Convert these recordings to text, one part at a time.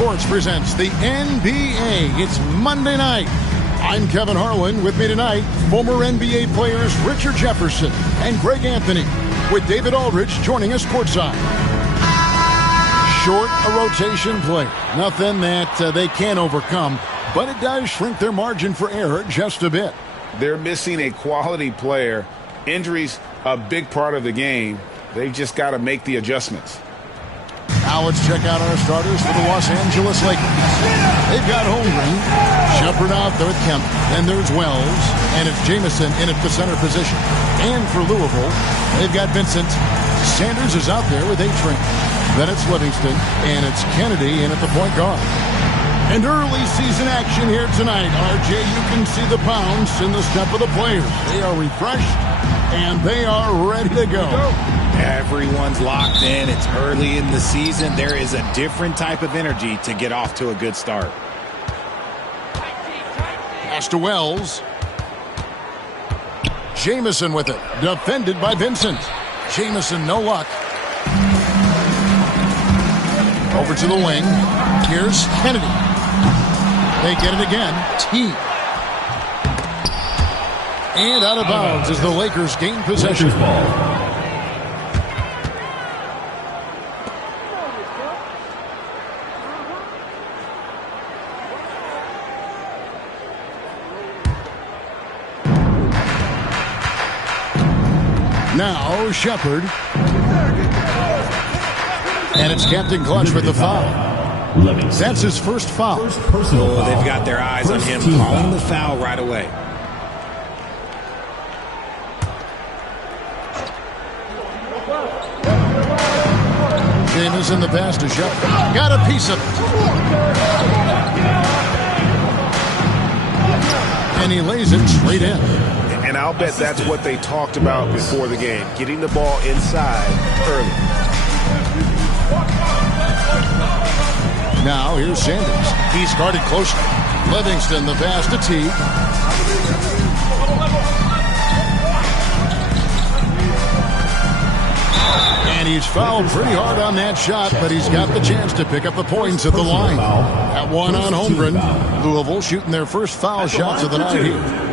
Sports presents the NBA. It's Monday night. I'm Kevin Harlan. With me tonight, former NBA players Richard Jefferson and Greg Anthony, with David Aldridge joining us courtside. Short a rotation play. Nothing that they can't overcome, but it does shrink their margin for error just a bit. They're missing a quality player. Injuries a big part of the game. They've just got to make the adjustments. Now let's check out our starters for the Los Angeles Lakers. They've got Holmgren, Shepard out there with Kemp, and there's Wells, and it's Jamison in at the center position. And for Louisville, they've got Vincent. Sanders is out there with A-Train. Then it's Livingston, and it's Kennedy in at the point guard. And early season action here tonight. RJ, you can see the bounce in the step of the players. They are refreshed, and they are ready to go. Everyone's locked in. It's early in the season. There is a different type of energy to get off to a good start. Pass to Wells. Jamison with it. Defended by Vincent. Jamison, no luck. Over to the wing. Here's Kennedy. They get it again. T. And out of bounds as the Lakers gain possession. Now Shepard. And it's Captain Clutch with the foul. That's his first foul. They've got their eyes on him, calling the foul right away. James in the pass to Shepard. Got a piece of it. And he lays it straight in. And I'll bet that's what they talked about before the game, getting the ball inside early. Now here's Sanders. He's guarded closely. Livingston, the pass to T. And he's fouled pretty hard on that shot, but he's got the chance to pick up the points at the line. That one on Holmgren. Louisville shooting their first foul shots of the night here.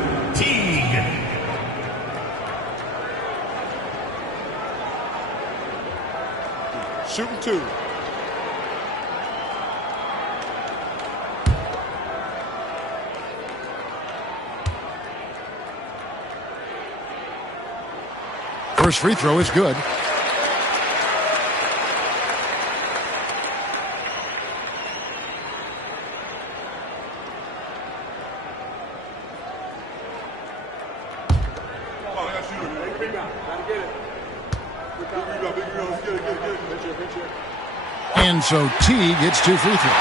Shooting two. First free throw is good. And so T gets 2 free throws.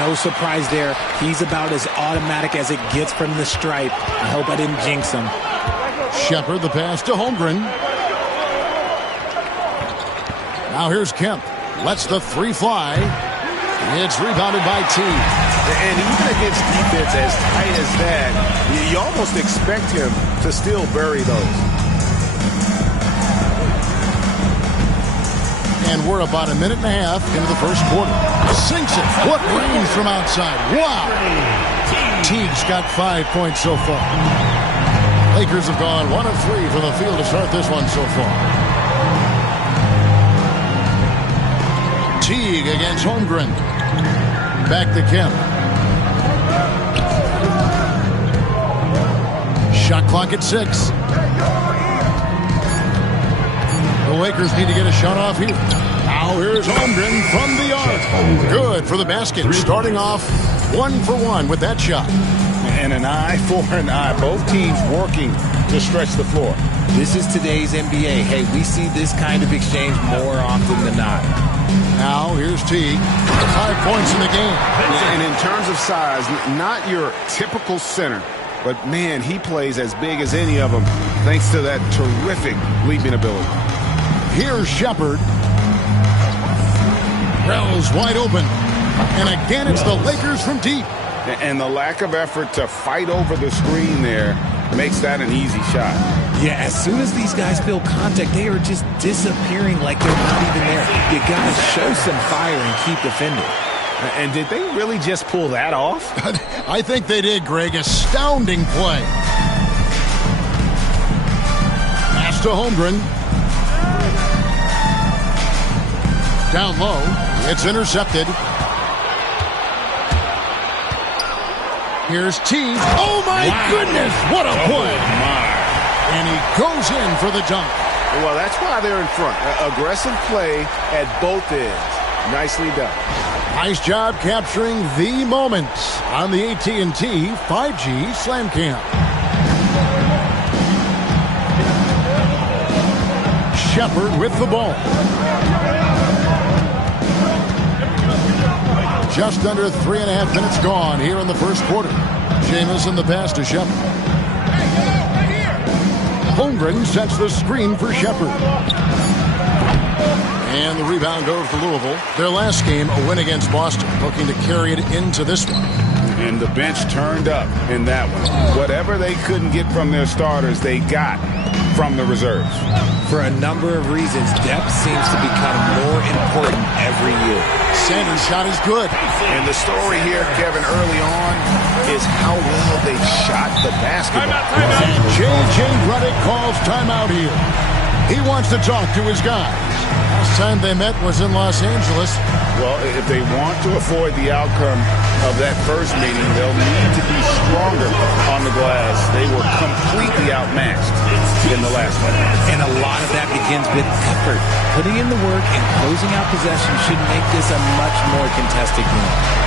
No surprise there. He's about as automatic as it gets from the stripe. I hope I didn't jinx him. Shepard, the pass to Holmgren. Now here's Kemp. Lets the three fly. It's rebounded by T. And even against defense as tight as that, you almost expect him to still bury those. And we're about a minute and a half into the first quarter. Sinks it. What range from outside. Wow. Teague's got 5 points so far. Lakers have gone 1 of 3 from the field to start this one so far. Teague against Holmgren. Back to Kemp. Shot clock at 6. The Lakers need to get a shot off here. Now here's Holmgren from the arc. Good for the basket. Starting off 1 for 1 with that shot. And an eye for an eye. Both teams working to stretch the floor. This is today's NBA. Hey, we see this kind of exchange more often than not. Now here's T. 5 points in the game. And in terms of size, not your typical center. But, man, he plays as big as any of them thanks to that terrific leaping ability. Here's Shepard. Wells wide open. And again, it's the Lakers from deep. And the lack of effort to fight over the screen there makes that an easy shot. Yeah, as soon as these guys feel contact, they are just disappearing like they're not even there. You got to show some fire and keep defending. And did they really just pull that off? I think they did, Greg. Astounding play. Pass to Holmgren. Down low. It's intercepted. Here's Teague. Oh, my goodness. What a play. And he goes in for the dunk. Well, that's why they're in front. Aggressive play at both ends. Nicely done. Nice job capturing the moments on the AT&T 5G Slam Cam. Shepard with the ball. Just under 3.5 minutes gone here in the first quarter. Jamison the pass to Shepard. Holmgren sets the screen for Shepard. And the rebound goes to Louisville. Their last game, a win against Boston, looking to carry it into this one. And the bench turned up in that one. Whatever they couldn't get from their starters, they got from the reserves. For a number of reasons, depth seems to become more important every year. Sanders' shot is good. And the story here, Kevin, early on is how well they shot the basketball. J.J. Redick calls timeout here. He wants to talk to his guys. Last time they met was in Los Angeles. Well, if they want to avoid the outcome of that first meeting, they'll need to be stronger on the glass. They were completely outmatched in the last one. And a lot of that begins with effort. Putting in the work and closing out possession should make this a much more contested game.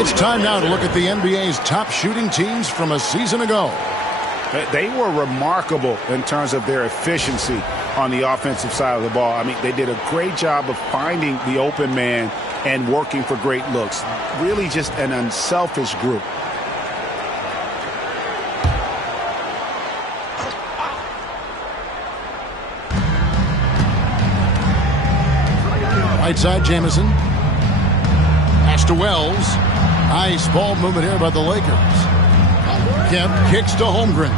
It's time now to look at the NBA's top shooting teams from a season ago. They were remarkable in terms of their efficiency on the offensive side of the ball. I mean, they did a great job of finding the open man and working for great looks. Really just an unselfish group. Right side, Jamison. Pass to Wells. Nice ball movement here by the Lakers. Kemp kicks to Holmgren.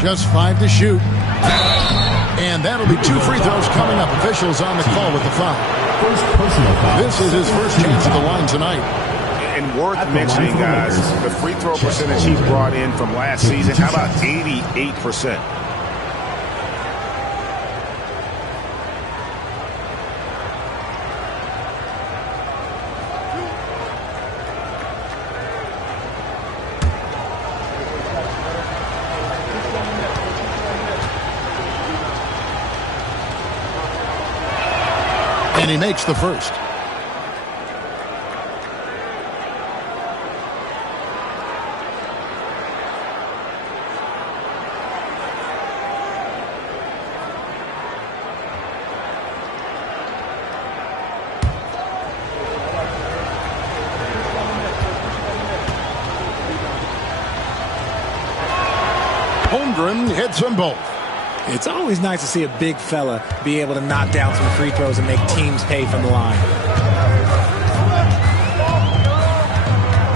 Just 5 to shoot. And that'll be 2 free throws coming up. Officials on the call with the foul. This is his first chance at the line tonight. And worth mentioning, guys, the free throw percentage he brought in from last season, how about 88%? And he makes the first. Holmgren hits them both. It's always nice to see a big fella be able to knock down some free throws and make teams pay from the line.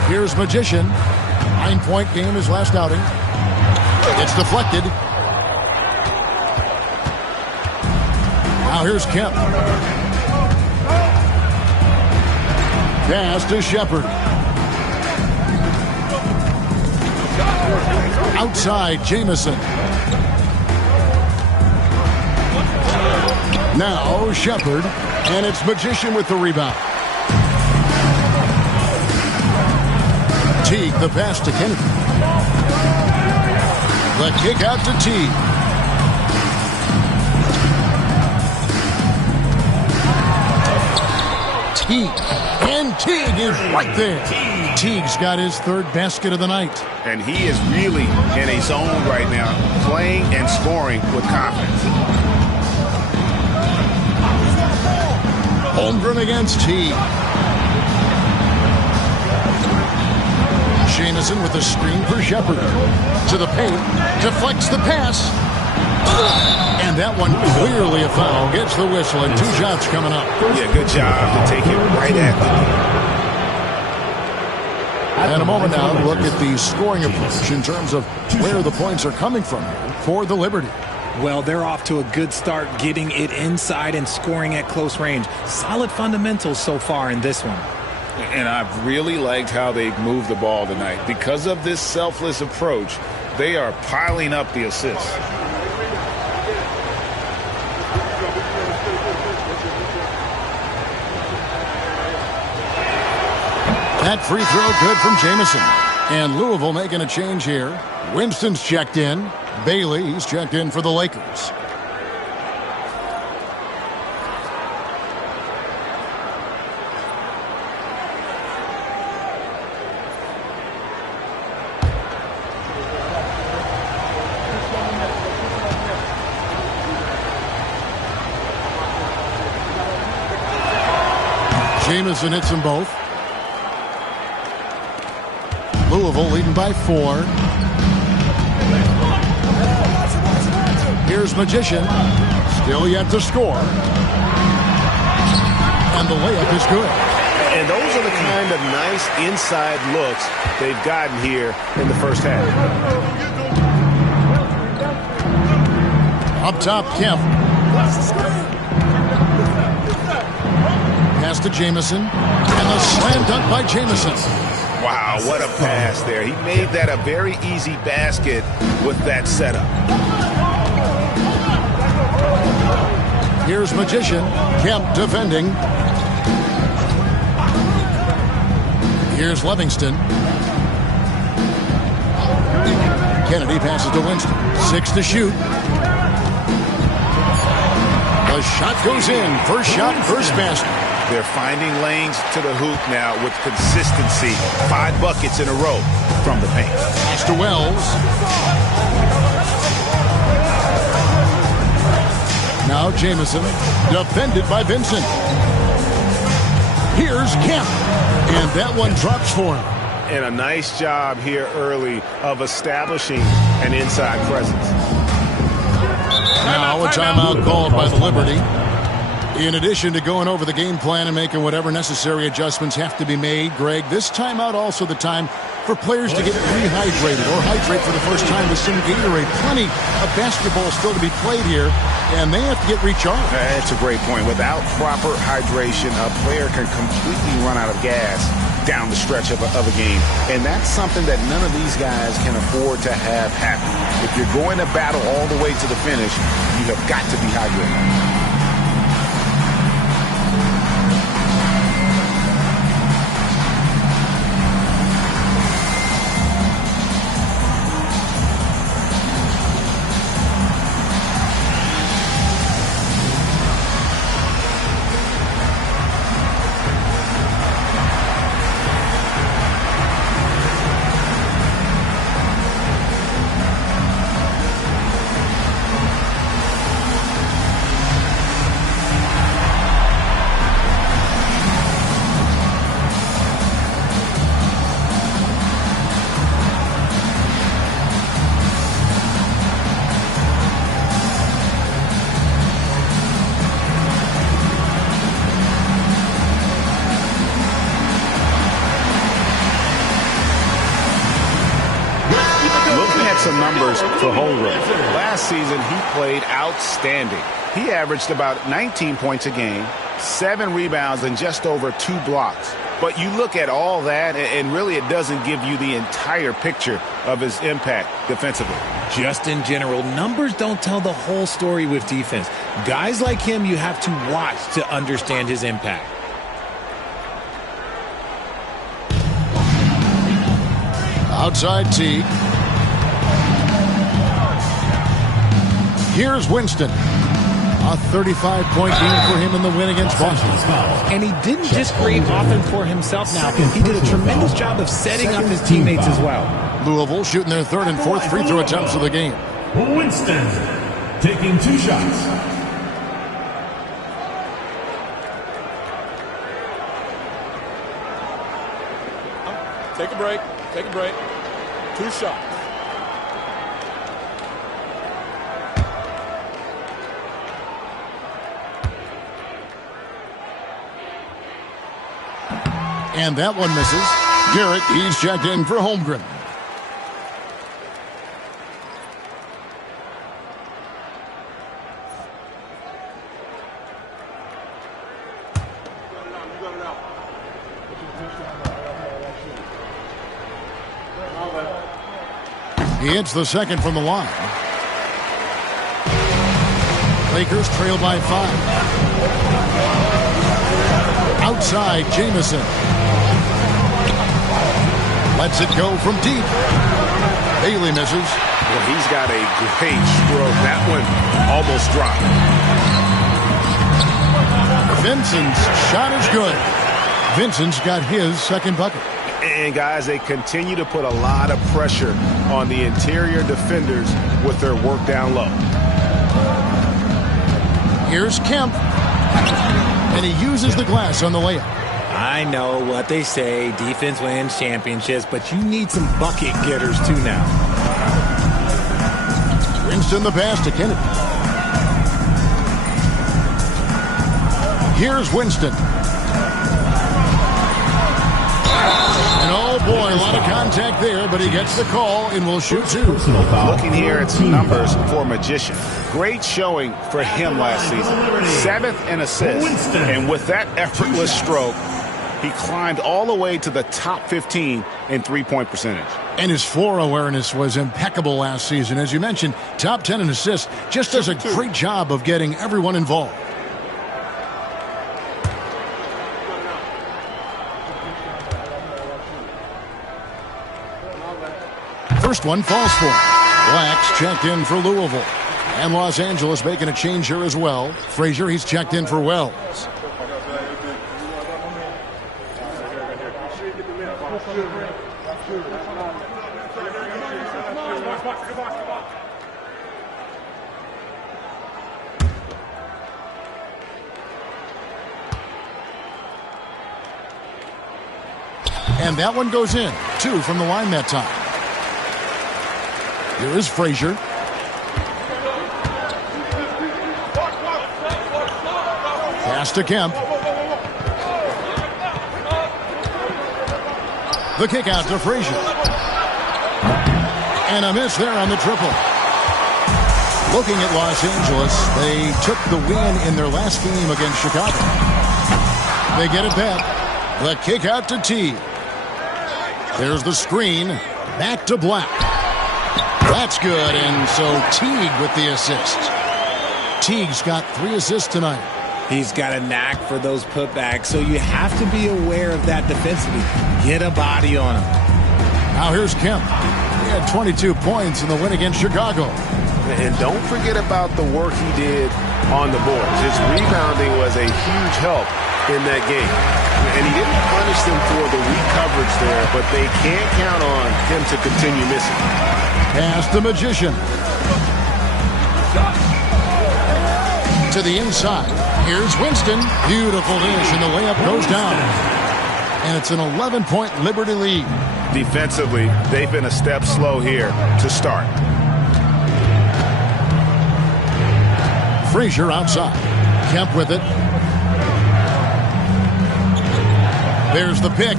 Here's Magician. 9-point game his last outing. It's deflected. Now here's Kemp. Pass to Shepard. Outside, Jamison. Now Shepard, and it's Magician with the rebound. Teague, the pass to Kennedy. The kick out to Teague. Teague, and Teague is right there. Teague's got his third basket of the night. And he is really in a zone right now, playing and scoring with confidence. Holmgren against Teague. Jamison with a screen for Shepard. To the paint. Deflects the pass. And that one clearly a foul. Gets the whistle and 2 shots coming up. Yeah, good job to take it right at the knee. And a moment now to look at the scoring approach in terms of where the points are coming from for the Liberty. Well, they're off to a good start getting it inside and scoring at close range. Solid fundamentals so far in this one. And I've really liked how they've moved the ball tonight. Because of this selfless approach, they are piling up the assists. That free throw good from Jamison. And Louisville making a change here. Winston's checked in. Bailey, he's checked in for the Lakers. Jamison hits them both. Louisville leading by 4. Here's Magician. Still yet to score. And the layup is good. And those are the kind of nice inside looks they've gotten here in the first half. Up top, Kemp. Pass to Jamison. And the slam dunk by Jamison. Wow, what a pass there. He made that a very easy basket with that setup. Here's Magician. Kemp defending. Here's Livingston. Kennedy passes to Winston. 6 to shoot. The shot goes in. First shot, first basket. They're finding lanes to the hoop now with consistency. 5 buckets in a row from the paint. Pass to Wells. Now Jamison, defended by Vincent. Here's Kemp. And that one drops for him. And a nice job here early of establishing an inside presence. Now a timeout called by the Liberty. In addition to going over the game plan and making whatever necessary adjustments have to be made, Greg, this timeout also the time for players to get rehydrated or hydrate for the first time with some Gatorade. Plenty of basketball still to be played here, and they have to get recharged. That's a great point. Without proper hydration, a player can completely run out of gas down the stretch of a game. And that's something that none of these guys can afford to have happen. If you're going to battle all the way to the finish, you have got to be hydrated. Some numbers for Holmgren. Last season, he played outstanding. He averaged about 19 points a game, 7 rebounds, and just over 2 blocks. But you look at all that, and really it doesn't give you the entire picture of his impact defensively. Just in general, numbers don't tell the whole story with defense. Guys like him you have to watch to understand his impact. Outside Teague. Here's Winston. A 35-point lead for him in the win against Boston. And he didn't just create offense for himself now. He did a tremendous job of setting up his teammates as well. Louisville shooting their third and fourth free throw attempts of the game. Winston taking 2 shots. Take a break. Take a break. 2 shots. And that one misses. Garrett, he's checked in for Holmgren. He hits the second from the line. Lakers trail by 5. Outside, Jamison. Lets it go from deep. Bailey misses. Well, he's got a great stroke. That one almost dropped. Vincent's shot is good. Vincent's got his second bucket. And, guys, they continue to put a lot of pressure on the interior defenders with their work down low. Here's Kemp. And he uses the glass on the layup. I know what they say, defense wins championships, but you need some bucket getters too now. Winston the pass to Kennedy. Here's Winston. And oh boy, a lot of contact there, but he gets the call and will shoot 2. Looking here at some numbers for Magician. Great showing for him last season. 7th in assists. And with that effortless stroke, he climbed all the way to the top 15 in three-point percentage. And his floor awareness was impeccable last season. As you mentioned, top 10 in assists. Just does a great job of getting everyone involved. First one falls for him. Blacks checked in for Louisville. And Los Angeles making a change here as well. Frazier, he's checked in for Wells. And that one goes in. 2 from the line that time. Here is Frazier. Pass to Kemp. The kick out to Frazier. And a miss there on the triple. Looking at Los Angeles, they took the win in their last game against Chicago. They get it back. The kick out to Teague. There's the screen. Back to Black. That's good, and so Teague with the assist. Teague's got 3 assists tonight. He's got a knack for those putbacks, so you have to be aware of that defensively. Get a body on him. Now here's Kemp. He had 22 points in the win against Chicago. And don't forget about the work he did on the boards. His rebounding was a huge help in that game. And he didn't punish them for the weak coverage there, but they can't count on him to continue missing. Pass the Magician. To the inside. Here's Winston. Beautiful dish, and the layup goes down. And it's an 11-point Liberty lead. Defensively, they've been a step slow here to start. Frazier outside. Kemp with it. There's the pick.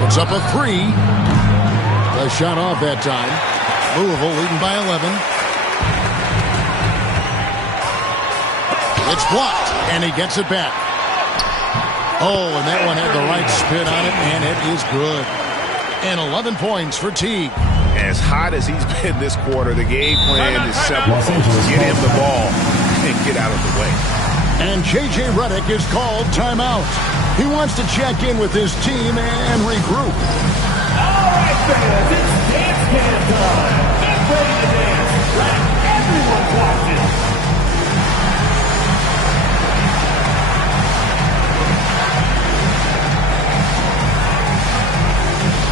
Puts up a 3. The shot off that time. Louisville leading by 11. It's blocked, and he gets it back. Oh, and that one had the right spin on it, and it is good. And 11 points for Teague. As hot as he's been this quarter, the game plan is simple. Get him the ball and get out of the way. And J.J. Redick is called timeout. He wants to check in with his team and regroup. All right, fans, it's dance can time. Get ready to dance. Let everyone watching.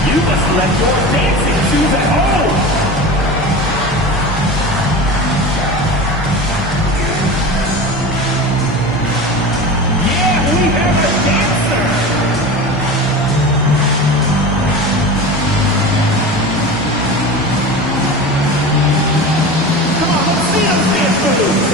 You must let your dancing shoes at home. Yeah, we have a dancer. Come on, let's see those dance moves.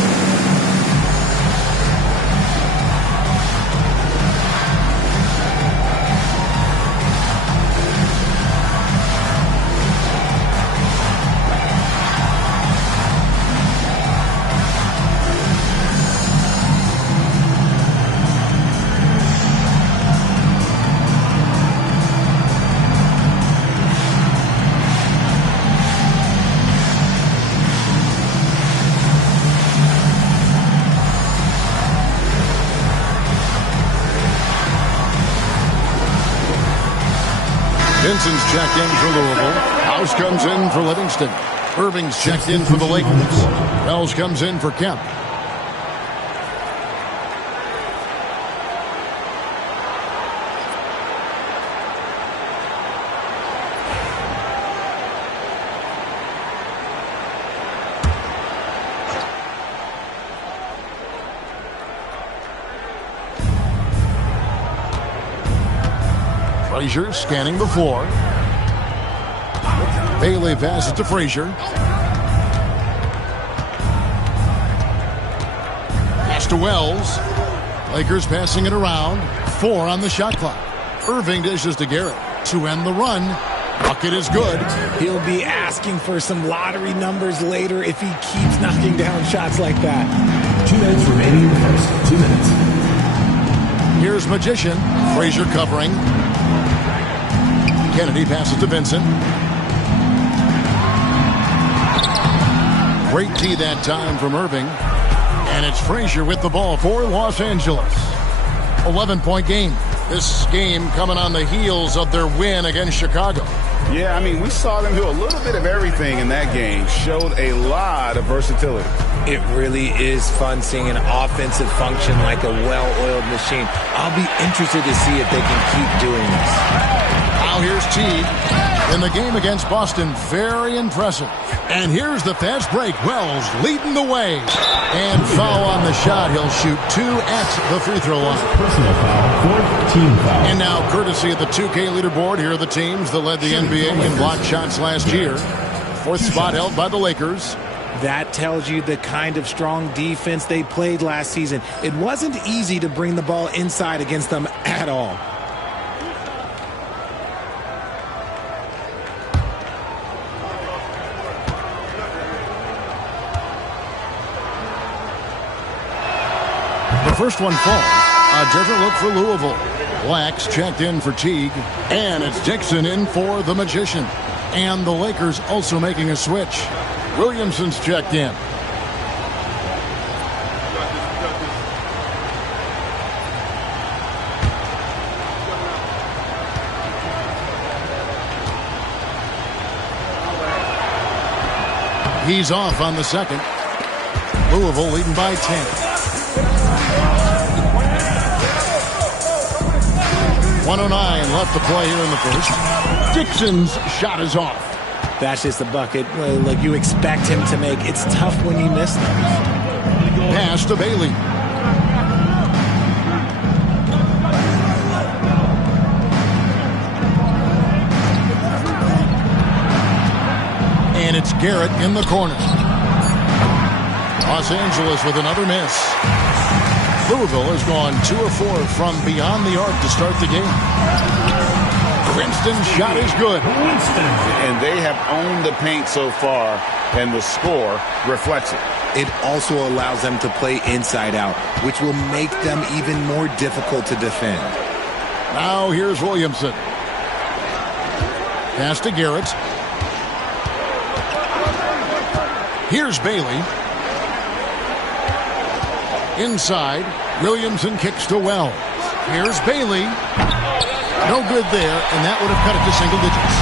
Vincent's checked in for Louisville. House comes in for Livingston. Irving's checked in for the Lakers. Wells comes in for Kemp. Frazier scanning the floor. Bailey passes to Frazier. Pass to Wells. Lakers passing it around. 4 on the shot clock. Irving dishes to Garrett to end the run. Bucket is good. He'll be asking for some lottery numbers later if he keeps knocking down shots like that. 2 minutes remaining in the first. 2 minutes. Here's Magician. Frazier covering. Kennedy passes to Vincent. Great tee that time from Irving. And it's Frazier with the ball for Los Angeles. 11-point game. This game coming on the heels of their win against Chicago. Yeah, I mean, we saw them do a little bit of everything in that game. Showed a lot of versatility. It really is fun seeing an offensive function like a well-oiled machine. I'll be interested to see if they can keep doing this. Now here's Teague. In the game against Boston, very impressive. And here's the fast break. Wells leading the way. And foul on the shot. He'll shoot 2 at the free throw line. Personal foul, 4th team foul. And now, courtesy of the 2K leaderboard, here are the teams that led the NBA in blocked shots last year. 4th spot held by the Lakers. That tells you the kind of strong defense they played last season. It wasn't easy to bring the ball inside against them at all. The first one falls. A different look for Louisville. Black's checked in for Teague. And it's Dixon in for the Magician. And the Lakers also making a switch. Williamson's checked in. He's off on the second. Louisville leading by 10. 109 left to play here in the first. Dixon's shot is off. That's just a bucket like you expect him to make. It's tough when you miss them. Pass to Bailey. And it's Garrett in the corner. Los Angeles with another miss. Louisville has gone 2 of 4 from beyond the arc to start the game. Winston's shot is good. And they have owned the paint so far, and the score reflects it. It also allows them to play inside out, which will make them even more difficult to defend. Now here's Williamson. Pass to Garrett. Here's Bailey. Inside, Williamson kicks to Wells. Here's Bailey. No good there, and that would have cut it to single digits.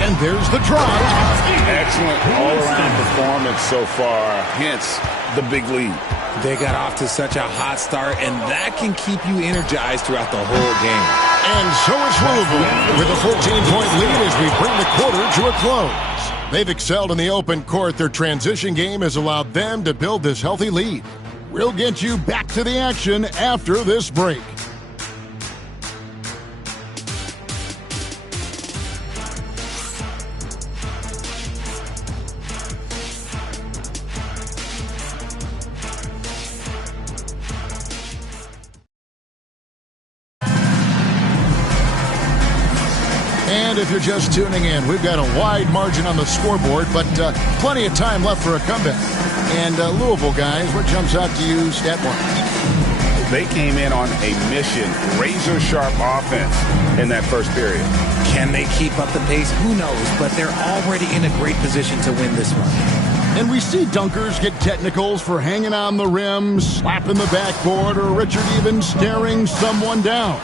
And there's the drive. Excellent all-around performance so far, hence the big lead. They got off to such a hot start, and that can keep you energized throughout the whole game. And so it's Louisville with a 14-point lead as we bring the quarter to a close. They've excelled in the open court. Their transition game has allowed them to build this healthy lead. We'll get you back to the action after this break. And if you're just tuning in, we've got a wide margin on the scoreboard, but plenty of time left for a comeback. And Louisville, guys, what jumps out to you stat-wise? They came in on a mission, razor-sharp offense in that first period. Can they keep up the pace? Who knows, but they're already in a great position to win this one. And we see dunkers get technicals for hanging on the rim, slapping the backboard, or Richard even staring someone down.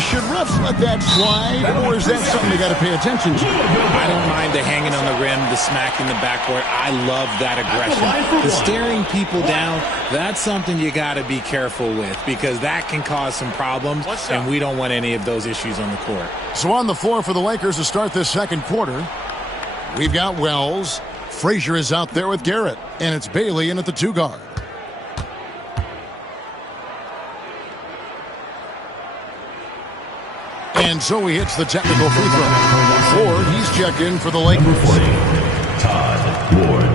Should refs let that slide, or is that something they got to pay attention to? I don't mind the hanging on the rim, the smacking the backboard. I love that aggression. The staring people down, that's something you got to be careful with because that can cause some problems, and we don't want any of those issues on the court. So on the floor for the Lakers to start this second quarter, we've got Wells. Frazier is out there with Garrett, and it's Bailey in at the 2 guard. And so he hits the technical free throw. Ward, he's checked in for the Lakers. Todd Ward.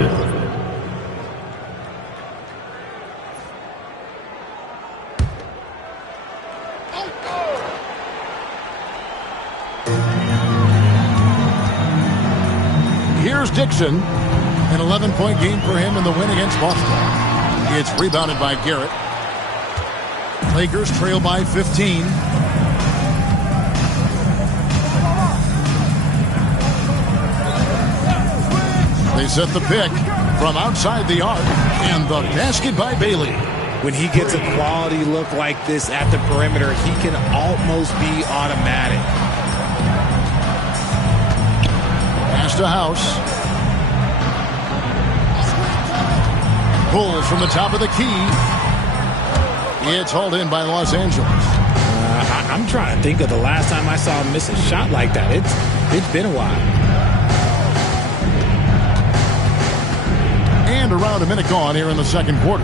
Here's Dixon. An 11-point game for him in the win against Boston. It's rebounded by Garrett. Lakers trail by 15. They set the pick from outside the arc, and the basket by Bailey. When he gets a quality look like this at the perimeter, he can almost be automatic. Pass to House. Pulls from the top of the key. It's hauled in by Los Angeles. I'm trying to think of the last time I saw him miss a shot like that. It's been a while. And around a minute gone here in the second quarter.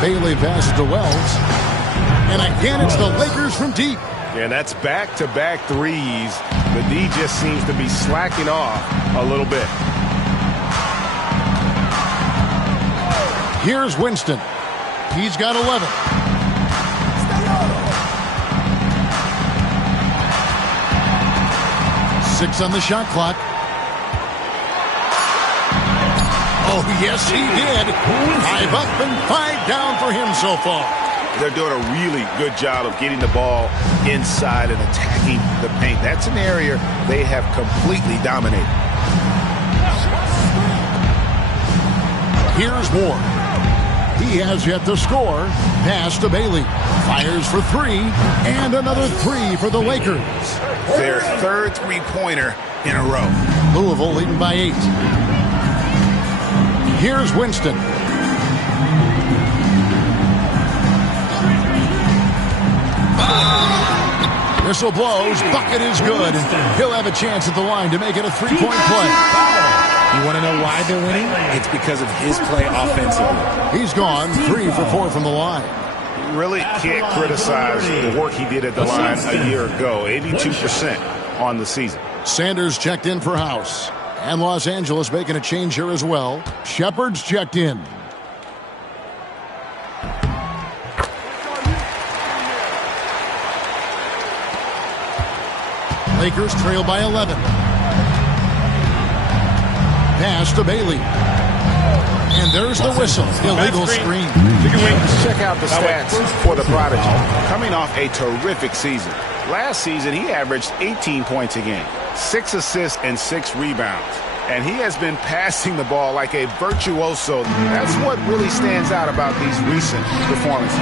Bailey passes to Wells. And again, it's the Lakers from deep. Yeah, that's back-to-back threes. The D just seems to be slacking off a little bit. Here's Winston. He's got 11. Six on the shot clock. Oh, yes, he did. 5 up and 5 down for him so far. They're doing a really good job of getting the ball inside and attacking the paint. That's an area they have completely dominated. Here's Ward. He has yet to score. Pass to Bailey. Fires for 3, and another 3 for the Lakers. Their third three-pointer in a row. Louisville leading by 8. Here's Winston. Whistle blows. Bucket is good. He'll have a chance at the line to make it a 3-point play. You want to know why they're winning? It's because of his play offensively. He's gone 3 for 4 from the line. Really can't criticize the work he did at the line a year ago. 82% on the season. Sanders checked in for House. And Los Angeles making a change here as well. Shepard's checked in. Lakers trail by 11. Pass to Bailey. And there's the whistle. Illegal screen. Let's check out the stats for the Prodigy. Coming off a terrific season. Last season, he averaged 18 points a game, 6 assists, and 6 rebounds. and he has been passing the ball like a virtuoso. That's what really stands out about these recent performances.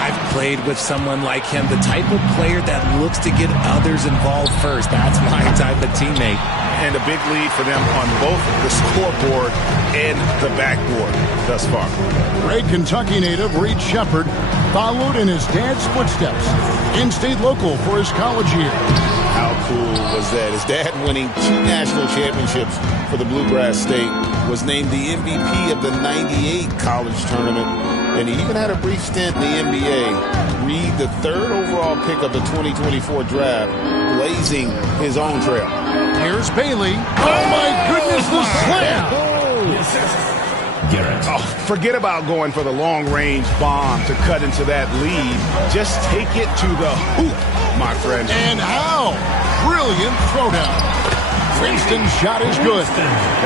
I've played with someone like him, the type of player that looks to get others involved first. That's my type of teammate. And a big lead for them on both the scoreboard and the backboard thus far. Great Kentucky native Reed Sheppard followed in his dad's footsteps. In-state local for his college years. How cool was that? His dad winning 2 national championships for the Bluegrass State, was named the MVP of the '98 college tournament, and he even had a brief stint in the NBA. Reed, the 3rd overall pick of the 2024 draft, blazing his own trail. Here's Bailey. Oh, my goodness, the slam. Garrett. Oh, forget about going for the long-range bomb to cut into that lead. Just take it to the hoop, my friend. And how? Brilliant throwdown. Winston's shot is good.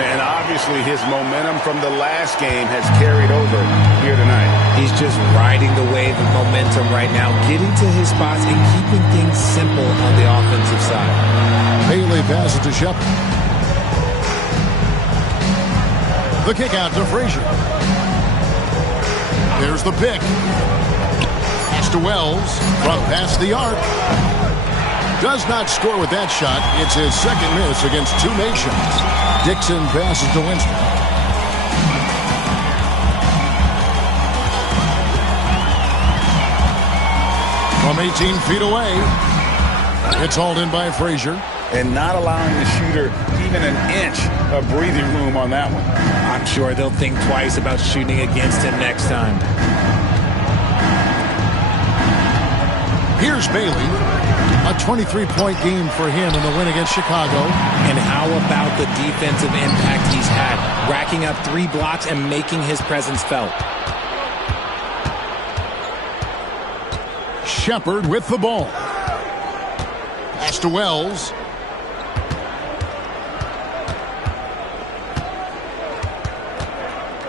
And obviously his momentum from the last game has carried over here tonight. He's just riding the wave of momentum right now, getting to his spots and keeping things simple on the offensive side. Bailey passes to Sheppard. The kick out to Frazier. There's the pick. Pass to Wells from past the arc. Does not score with that shot. It's his 2nd miss against 2 nations. Dixon passes to Winston. From 18 feet away. It's hauled in by Frazier. And not allowing the shooter even an inch of breathing room on that one. I'm sure they'll think twice about shooting against him next time. Here's Bailey. A 23-point game for him in the win against Chicago. And how about the defensive impact he's had, racking up 3 blocks and making his presence felt. Sheppard with the ball. Pass to Wells.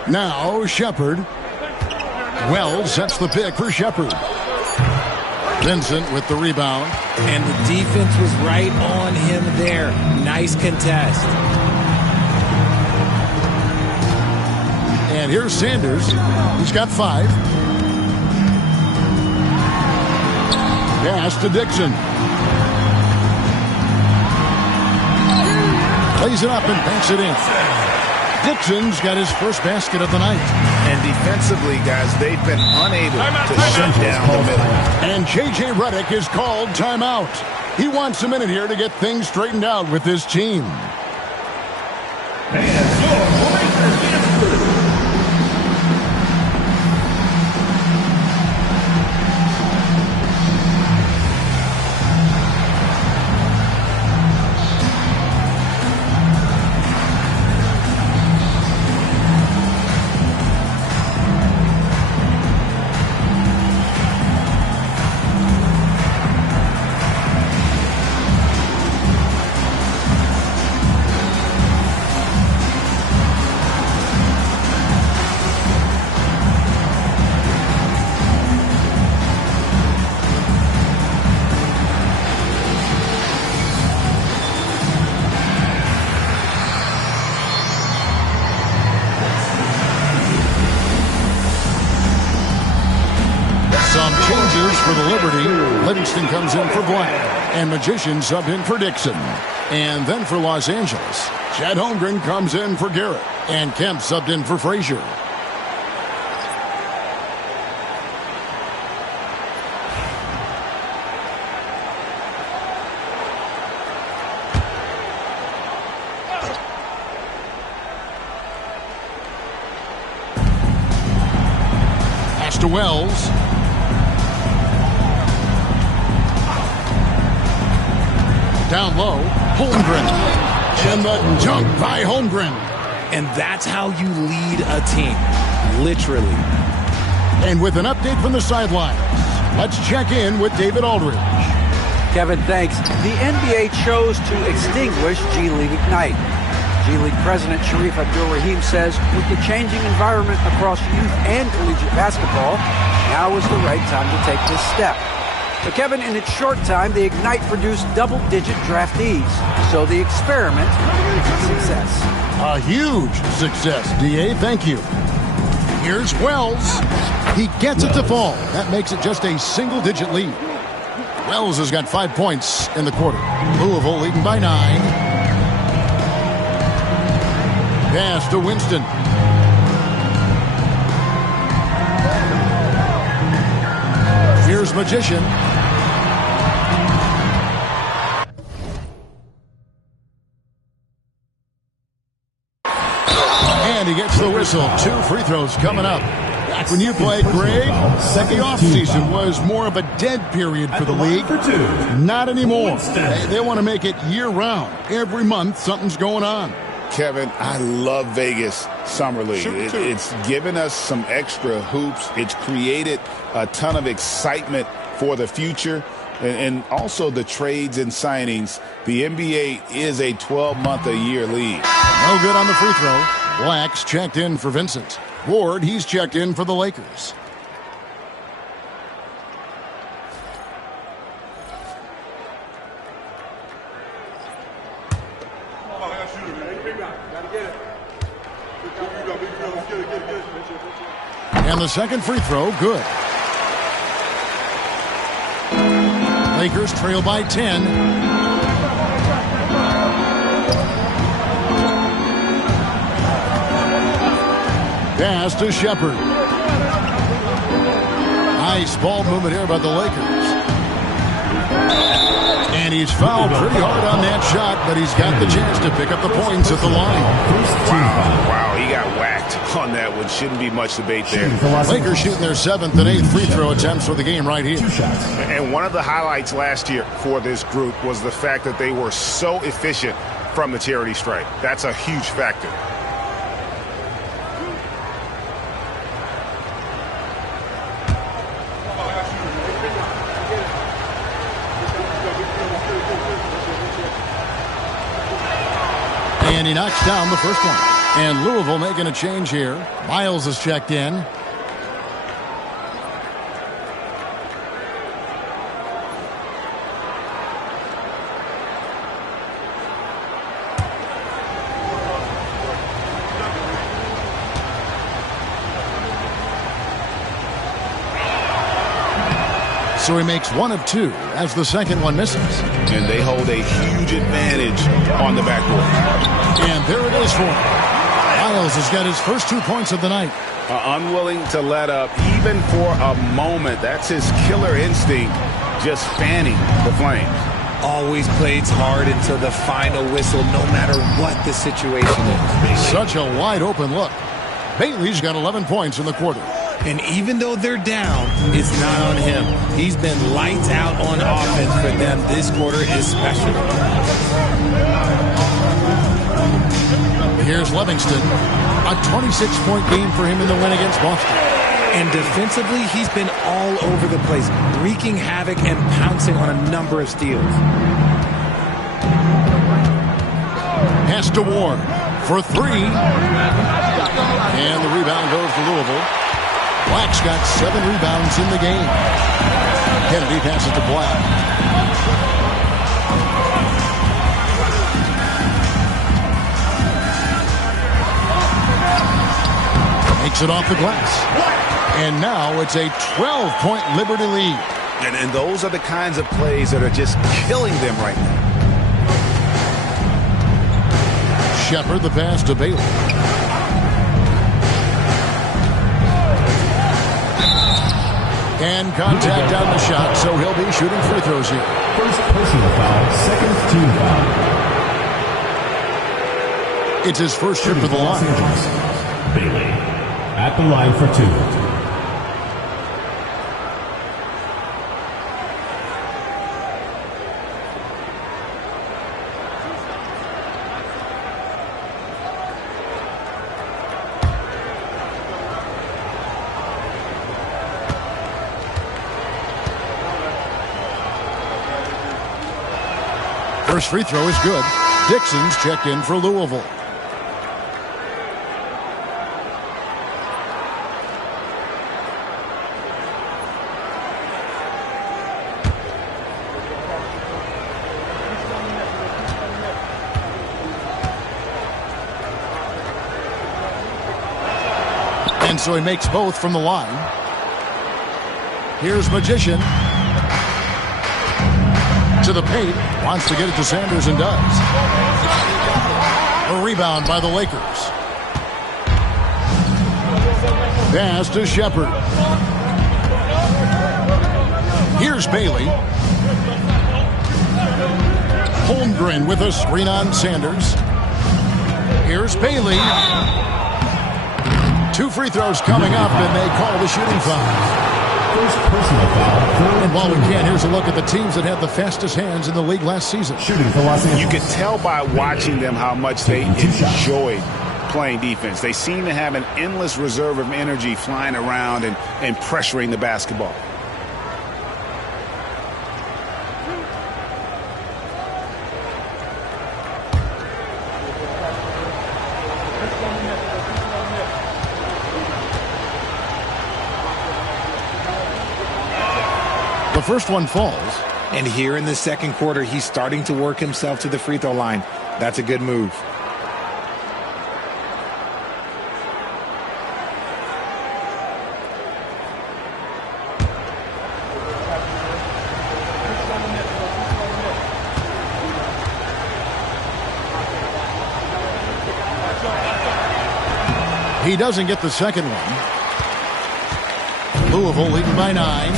Now Sheppard. Wells sets the pick for Sheppard. Vincent with the rebound. And the defense was right on him there. Nice contest. And here's Sanders. He's got 5. Pass to Dixon. Plays it up and banks it in. Dixon's got his first basket of the night. And defensively, guys, they've been unable to shut down the middle. And J.J. Redick is called timeout. He wants a minute here to get things straightened out with his team. Some changes for the Liberty. Livingston comes in for Black. And Magician subbed in for Dixon. And then for Los Angeles, Chad Holmgren comes in for Garrett. And Kemp subbed in for Frazier. Pass to Wells. Down low, Holmgren. And the dunk by Holmgren. And that's how you lead a team, literally. And with an update from the sidelines, let's check in with David Aldridge. Kevin, thanks. The NBA chose to extinguish G League Ignite. G League President Sharif Abdul-Rahim says with the changing environment across youth and collegiate basketball, now is the right time to take this step. But Kevin, in its short time, the Ignite produced double-digit draftees. So the experiment is a success. A huge success, D.A. Thank you. Here's Wells. He gets it to fall. That makes it just a single-digit lead. Wells has got 5 points in the quarter. Louisville leading by 9. Pass to Winston. Here's Magician. And he gets the whistle. 2 free throws coming up. Back when you played, Greg, the offseason was more of a dead period for the league. Not anymore. They want to make it year-round. Every month, something's going on. Kevin, I love Vegas Summer League. It's given us some extra hoops. It's created a ton of excitement for the future. And also the trades and signings. The NBA is a 12-month-a-year league. No good on the free throw. Black's checked in for Vincent. Ward, he's checked in for the Lakers. And the second free throw, good. Lakers trail by 10. Pass to Shepard. Nice ball movement here by the Lakers. And he's fouled pretty hard on that shot, but he's got the chance to pick up the points at the line. Wow, he got whacked on that one. Shouldn't be much debate there. Lakers shooting their 7th and 8th free throw attempts for the game right here. And one of the highlights last year for this group was the fact that they were so efficient from the charity stripe. That's a huge factor. And he knocks down the first one. And Louisville making a change here. Miles is checked in. So he makes 1 of 2 as the second one misses. And they hold a huge advantage on the backcourt. And there it is for him. Miles has got his first 2 points of the night. Unwilling to let up even for a moment. That's his killer instinct, just fanning the flames. Always plays hard until the final whistle, no matter what the situation is. Such a wide open look. Bailey's got 11 points in the quarter. And even though they're down, it's not on him. He's been lights out on offense for them this quarter especially. Here's Livingston. A 26-point game for him in the win against Boston. And defensively, he's been all over the place, wreaking havoc and pouncing on a number of steals. Pass to Ward for 3. And the rebound goes to Louisville. Black's got 7 rebounds in the game. Kennedy passes to Black. Makes it off the glass. And now it's a 12-point Liberty lead. And those are the kinds of plays that are just killing them right now. Shepard, the pass to Bailey. And contact on the shot, so he'll be shooting free throws here. First personal foul, second team foul. It's his first trip to the line. Bailey at the line for 2. First free throw is good. Dixon's checked in for Louisville. And so he makes both from the line. Here's Magician. To the paint. Wants to get it to Sanders and does. A rebound by the Lakers. Pass to Shepard. Here's Bailey. Holmgren with a screen on Sanders. Here's Bailey. 2 free throws coming up, and they call the shooting foul. First personal foul. And while we can, here's a look at the teams that had the fastest hands in the league last season. Shooting for Los Angeles. You can tell by watching them how much they enjoyed playing defense. They seem to have an endless reserve of energy flying around and pressuring the basketball. The first one falls. And here in the second quarter, he's starting to work himself to the free throw line. That's a good move. He doesn't get the second one. Louisville leading by 9.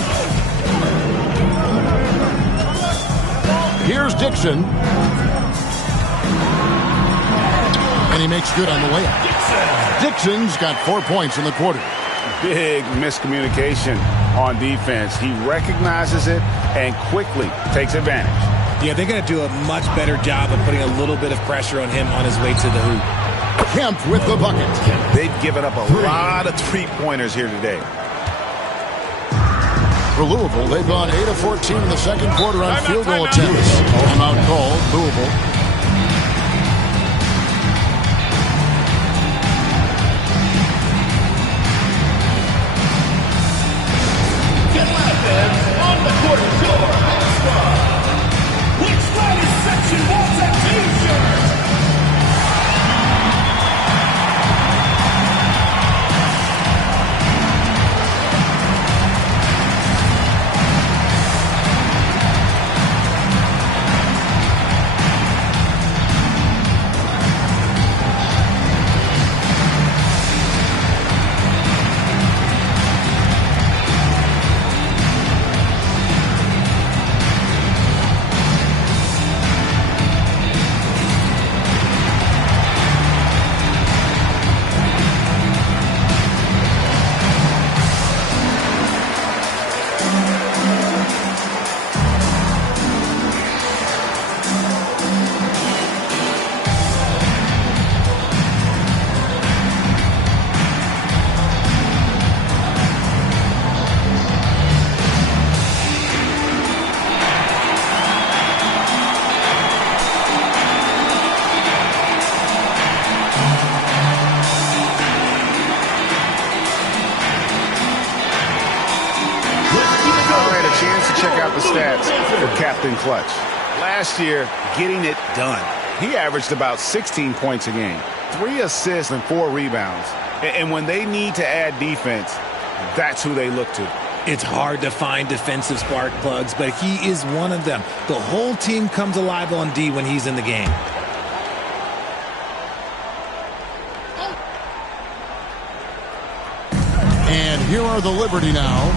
Here's Dixon. And he makes good on the layup. Dixon's got 4 points in the quarter. Big miscommunication on defense. He recognizes it and quickly takes advantage. Yeah, they're going to do a much better job of putting a little bit of pressure on him on his way to the hoop. Kemp with the bucket. They've given up a lot of three-pointers here today. For Louisville, they've gone 8 of 14 in the second quarter on field goal attempts. Timeout called, Louisville. Get live fans on the court floor. Which latest section wants a t-shirt? Captain Clutch. Last year, getting it done. He averaged about 16 points a game, 3 assists and 4 rebounds. And when they need to add defense, that's who they look to. It's hard to find defensive spark plugs, but he is one of them. The whole team comes alive on D when he's in the game. And here are the Liberty now.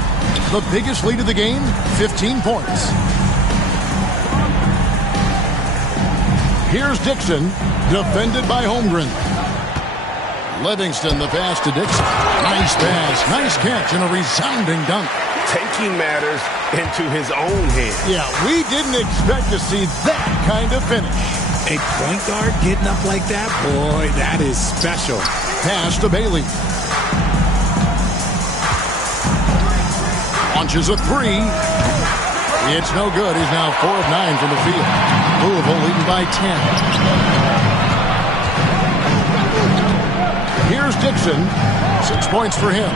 The biggest lead of the game, 15 points. Here's Dixon, defended by Holmgren. Livingston, the pass to Dixon. Nice pass, nice catch, and a resounding dunk. Taking matters into his own hands. Yeah, we didn't expect to see that kind of finish. A point guard getting up like that, boy, that is special. Pass to Bailey. Launches a 3. It's no good. He's now 4 of 9 from the field. Louisville leading by 10. Here's Dixon. 6 points for him.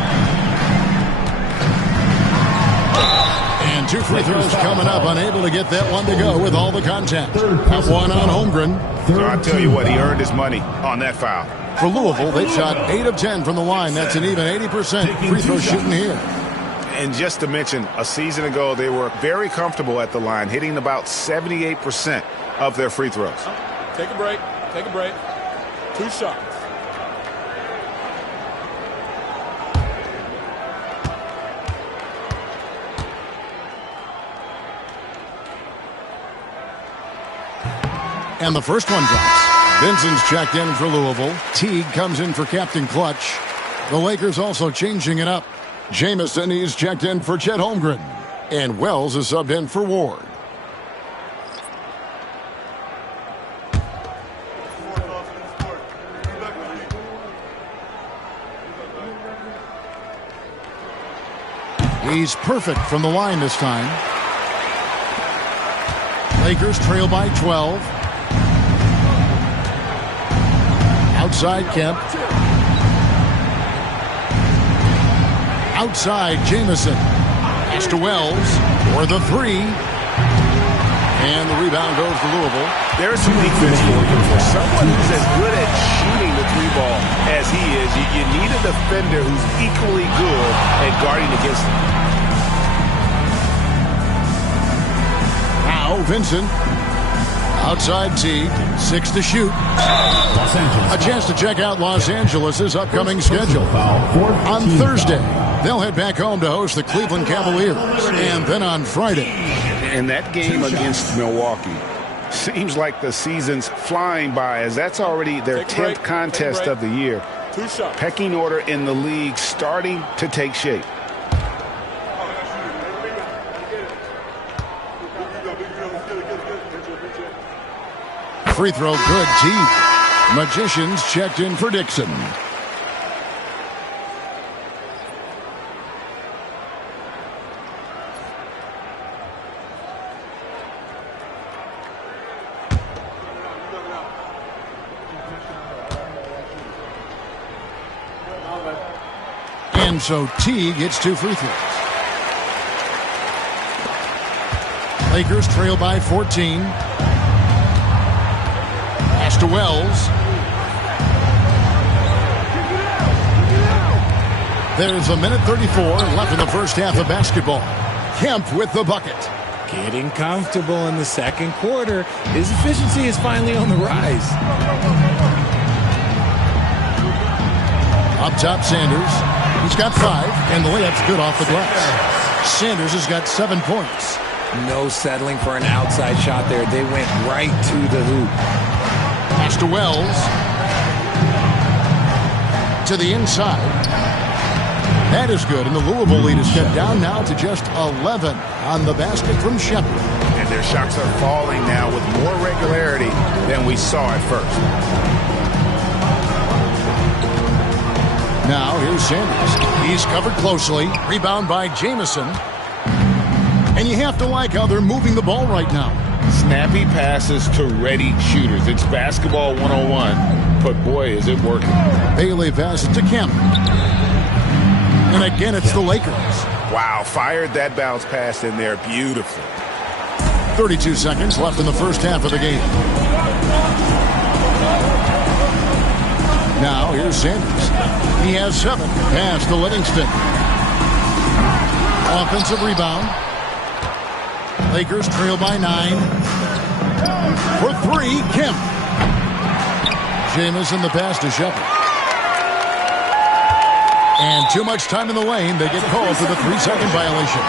And 2 free throws coming up. Unable to get that one to go with all the contact. That one on Holmgren. So I tell you what, he earned his money on that foul. For Louisville, they've shot 8 of 10 from the line. That's an even 80% free throw shooting here. And just to mention, a season ago, they were very comfortable at the line, hitting about 78% of their free throws. Take a break. Take a break. 2 shots. And the first one drops. Vincent's checked in for Louisville. Teague comes in for Captain Clutch. The Lakers also changing it up. Jamison is checked in for Chet Holmgren. And Wells is subbed in for Ward. He's perfect from the line this time. Lakers trail by 12. Outside Kemp. Outside Jamison. Pass to Wells for the 3. And the rebound goes to Louisville. There's some defense for you. For someone who's as good at shooting the 3-ball as he is, you need a defender who's equally good at guarding against him. Now Vincent. Outside Teague, 6 to shoot. A chance to check out Los Angeles' upcoming schedule. On Thursday, they'll head back home to host the Cleveland Cavaliers. And then on Friday. And that game against Milwaukee seems like the season's flying by, as that's already their 10th contest of the year. 2 shots. Pecking order in the league starting to take shape. Free throw good, Teague. Magicians checked in for Dixon. And so Teague hits 2 free throws. Lakers trail by 14. To Wells. There's a minute 34 left in the first half of basketball. Kemp with the bucket. Getting comfortable in the second quarter. His efficiency is finally on the rise. Up top, Sanders. He's got 5, and the layup's good off the glass. Sanders has got 7 points. No settling for an outside shot there. They went right to the hoop. Pass to Wells. To the inside. That is good, and the Louisville lead is cut down now to just 11 on the basket from Shepard. And their shots are falling now with more regularity than we saw at first. Now here's Sanders. He's covered closely. Rebound by Jamison. And you have to like how they're moving the ball right now. Snappy passes to ready shooters. It's basketball 101, but boy, is it working. Bailey passes to Kemp. And again, it's the Lakers. Wow, fired that bounce pass in there beautifully. 32 seconds left in the first half of the game. Now, here's Sanders. He has 7. Pass to Livingston. Offensive rebound. Lakers trail by 9. For 3, Kemp. Jamison the pass to Shepard. And too much time in the lane. They get called for the 3-second violation.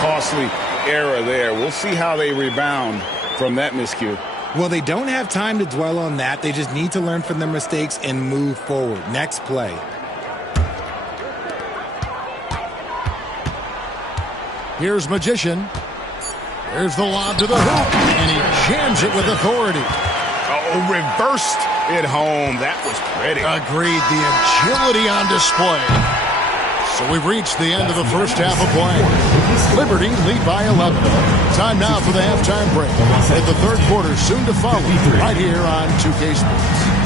Costly error there. We'll see how they rebound from that miscue. Well, they don't have time to dwell on that. They just need to learn from their mistakes and move forward. Next play. Here's Magician. There's the lob to the hoop, and he jams it with authority. Oh, reversed it home. That was pretty. Agreed. The agility on display. So we've reached the end of the first half of play. Liberty lead by 11. Time now for the halftime break. And the third quarter soon to follow right here on 2K Sports.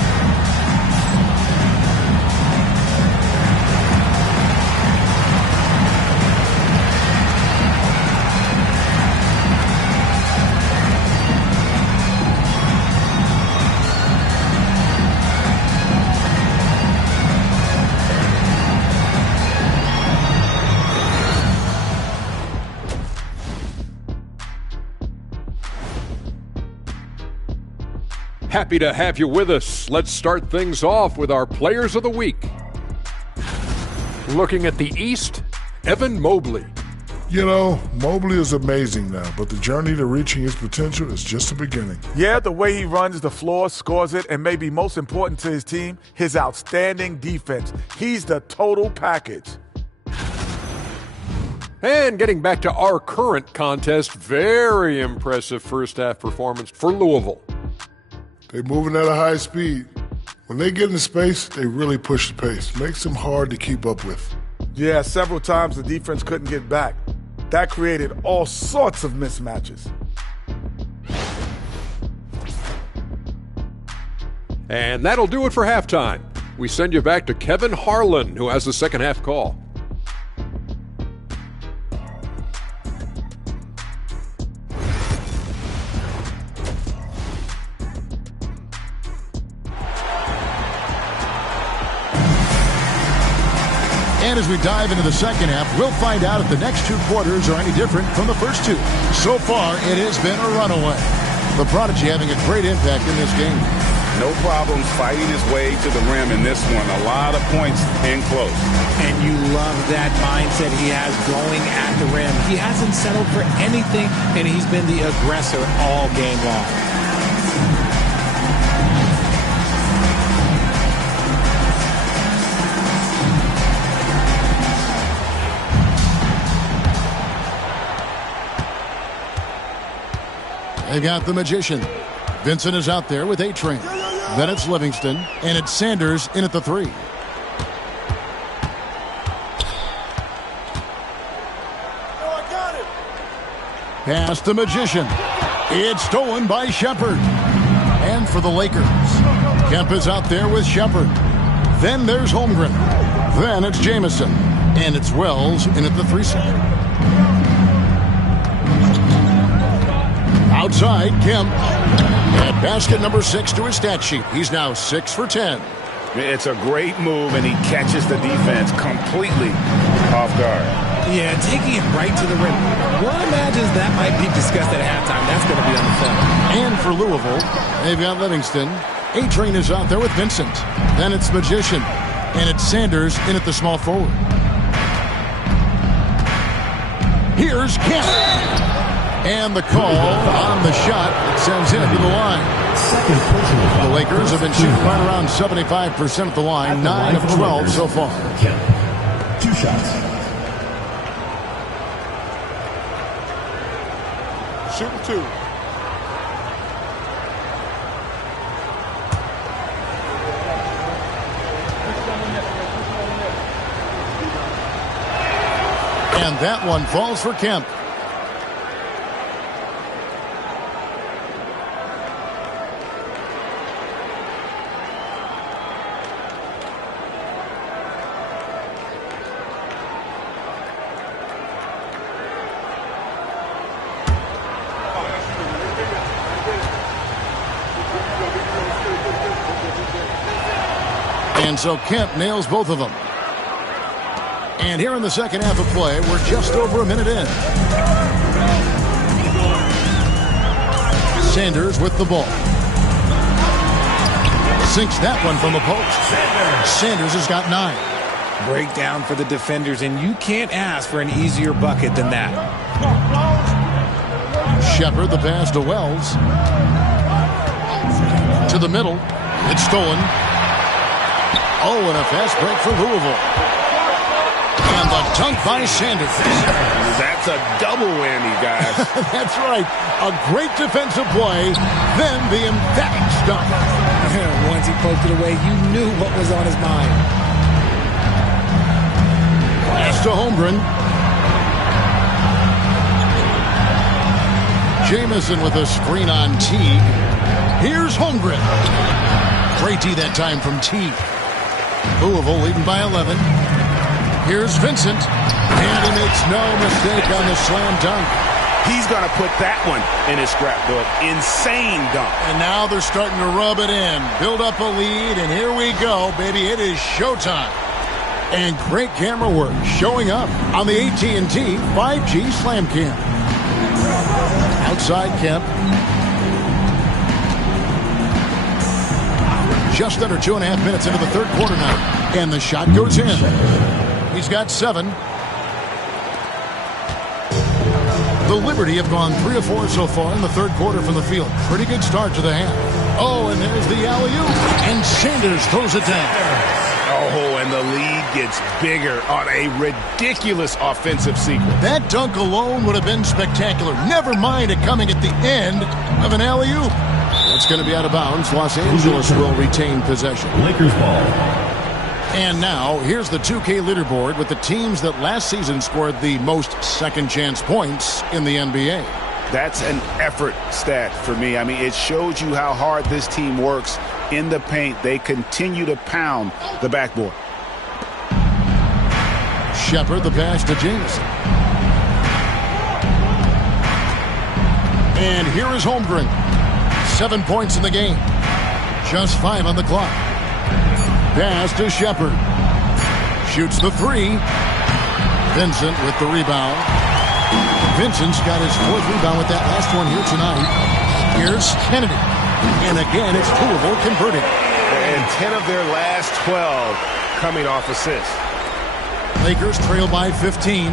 Happy to have you with us. Let's start things off with our Players of the Week. Looking at the East, Evan Mobley. You know, Mobley is amazing now, but the journey to reaching his potential is just the beginning. Yeah, the way he runs the floor, scores it, and maybe most important to his team, his outstanding defense. He's the total package. And getting back to our current contest, very impressive first-half performance for Louisville. They're moving at a high speed. When they get in space, they really push the pace. Makes them hard to keep up with. Yeah, several times the defense couldn't get back. That created all sorts of mismatches. And that'll do it for halftime. We send you back to Kevin Harlan, who has the second half call. And as we dive into the second half, we'll find out if the next two quarters are any different from the first two. So far, it has been a runaway. The Prodigy having a great impact in this game. No problems fighting his way to the rim in this one. A lot of points and close. And you love that mindset he has going at the rim. He hasn't settled for anything, and he's been the aggressor all game long. They got the Magician. Vincent is out there with A-Train. Then it's Livingston, and it's Sanders in at the 3. Pass the Magician. It's stolen by Shepard. And for the Lakers, Kemp is out there with Shepard. Then there's Holmgren. Then it's Jamison. And it's Wells in at the 3 slot. Outside, Kemp. And basket number 6 to his stat sheet. He's now 6 for 10. It's a great move, and he catches the defense completely off guard. Yeah, taking it right to the rim. One imagines that might be discussed at halftime. That's going to be on the film. And for Louisville, they've got Livingston. A-Train is out there with Vincent. Then it's Magician. And it's Sanders in at the small forward. Here's Kemp. And the call on the shot sends him to the line. The Lakers have been shooting right around 75% at the line, 9 of 12 so far. 2 shots. Shooting 2. And that one falls for Kemp. And so Kemp nails both of them. And here in the second half of play, we're just over a minute in. Sanders with the ball. Sinks that one from the post. Sanders has got 9. Breakdown for the defenders, and you can't ask for an easier bucket than that. Shepard, the pass to Wells. To the middle. It's stolen. Oh, and a fast break for Louisville. And the dunk by Sanders. That's a double whammy, guys. That's right. A great defensive play, then the emphatic dunk. Once he poked it away, you knew what was on his mind. Pass to Holmgren. Jamison with a screen on Teague. Here's Holmgren. Great D that time from Teague. Louisville leading by 11. Here's Vincent. And he makes no mistake on the slam dunk. He's going to put that one in his scrapbook. Insane dunk. And now they're starting to rub it in. Build up a lead, and here we go, baby. It is showtime. And great camera work showing up on the AT&T 5G Slam Cam. Outside Kemp. Just under 2.5 minutes into the third quarter now. And the shot goes in. He's got 7. The Liberty have gone 3 of 4 so far in the third quarter from the field. Pretty good start to the half. Oh, and there's the alley-oop. And Sanders throws it down. Oh, and the lead gets bigger on a ridiculous offensive sequence. That dunk alone would have been spectacular. Never mind it coming at the end of an alley-oop. That's going to be out of bounds. Los Angeles will retain possession. Lakers ball. And now, here's the 2K leaderboard with the teams that last season scored the most second-chance points in the NBA. That's an effort stat for me. I mean, it shows you how hard this team works in the paint. They continue to pound the backboard. Shepard, the pass to Jameson. And here is Holmgren. 7 points in the game. Just 5 on the clock. Pass to Shepard. Shoots the 3. Vincent with the rebound. Vincent's got his 4th rebound with that last one here tonight. Here's Kennedy. And again, it's Louisville converting. And 10 of their last 12 coming off assists. Lakers trail by 15.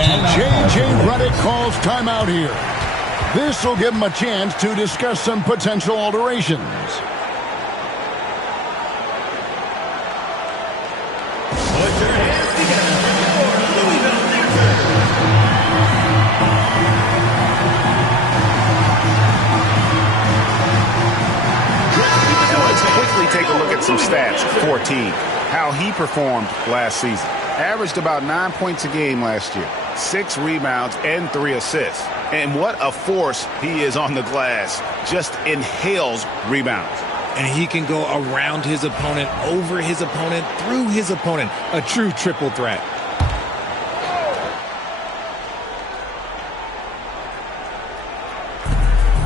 And J.J. Redick calls timeout here. This will give him a chance to discuss some potential alterations. Take a look at some stats for Teague. How he performed last season. Averaged about 9 points a game last year. 6 rebounds and 3 assists. And what a force he is on the glass. Just inhales rebounds. And he can go around his opponent, over his opponent, through his opponent. A true triple threat.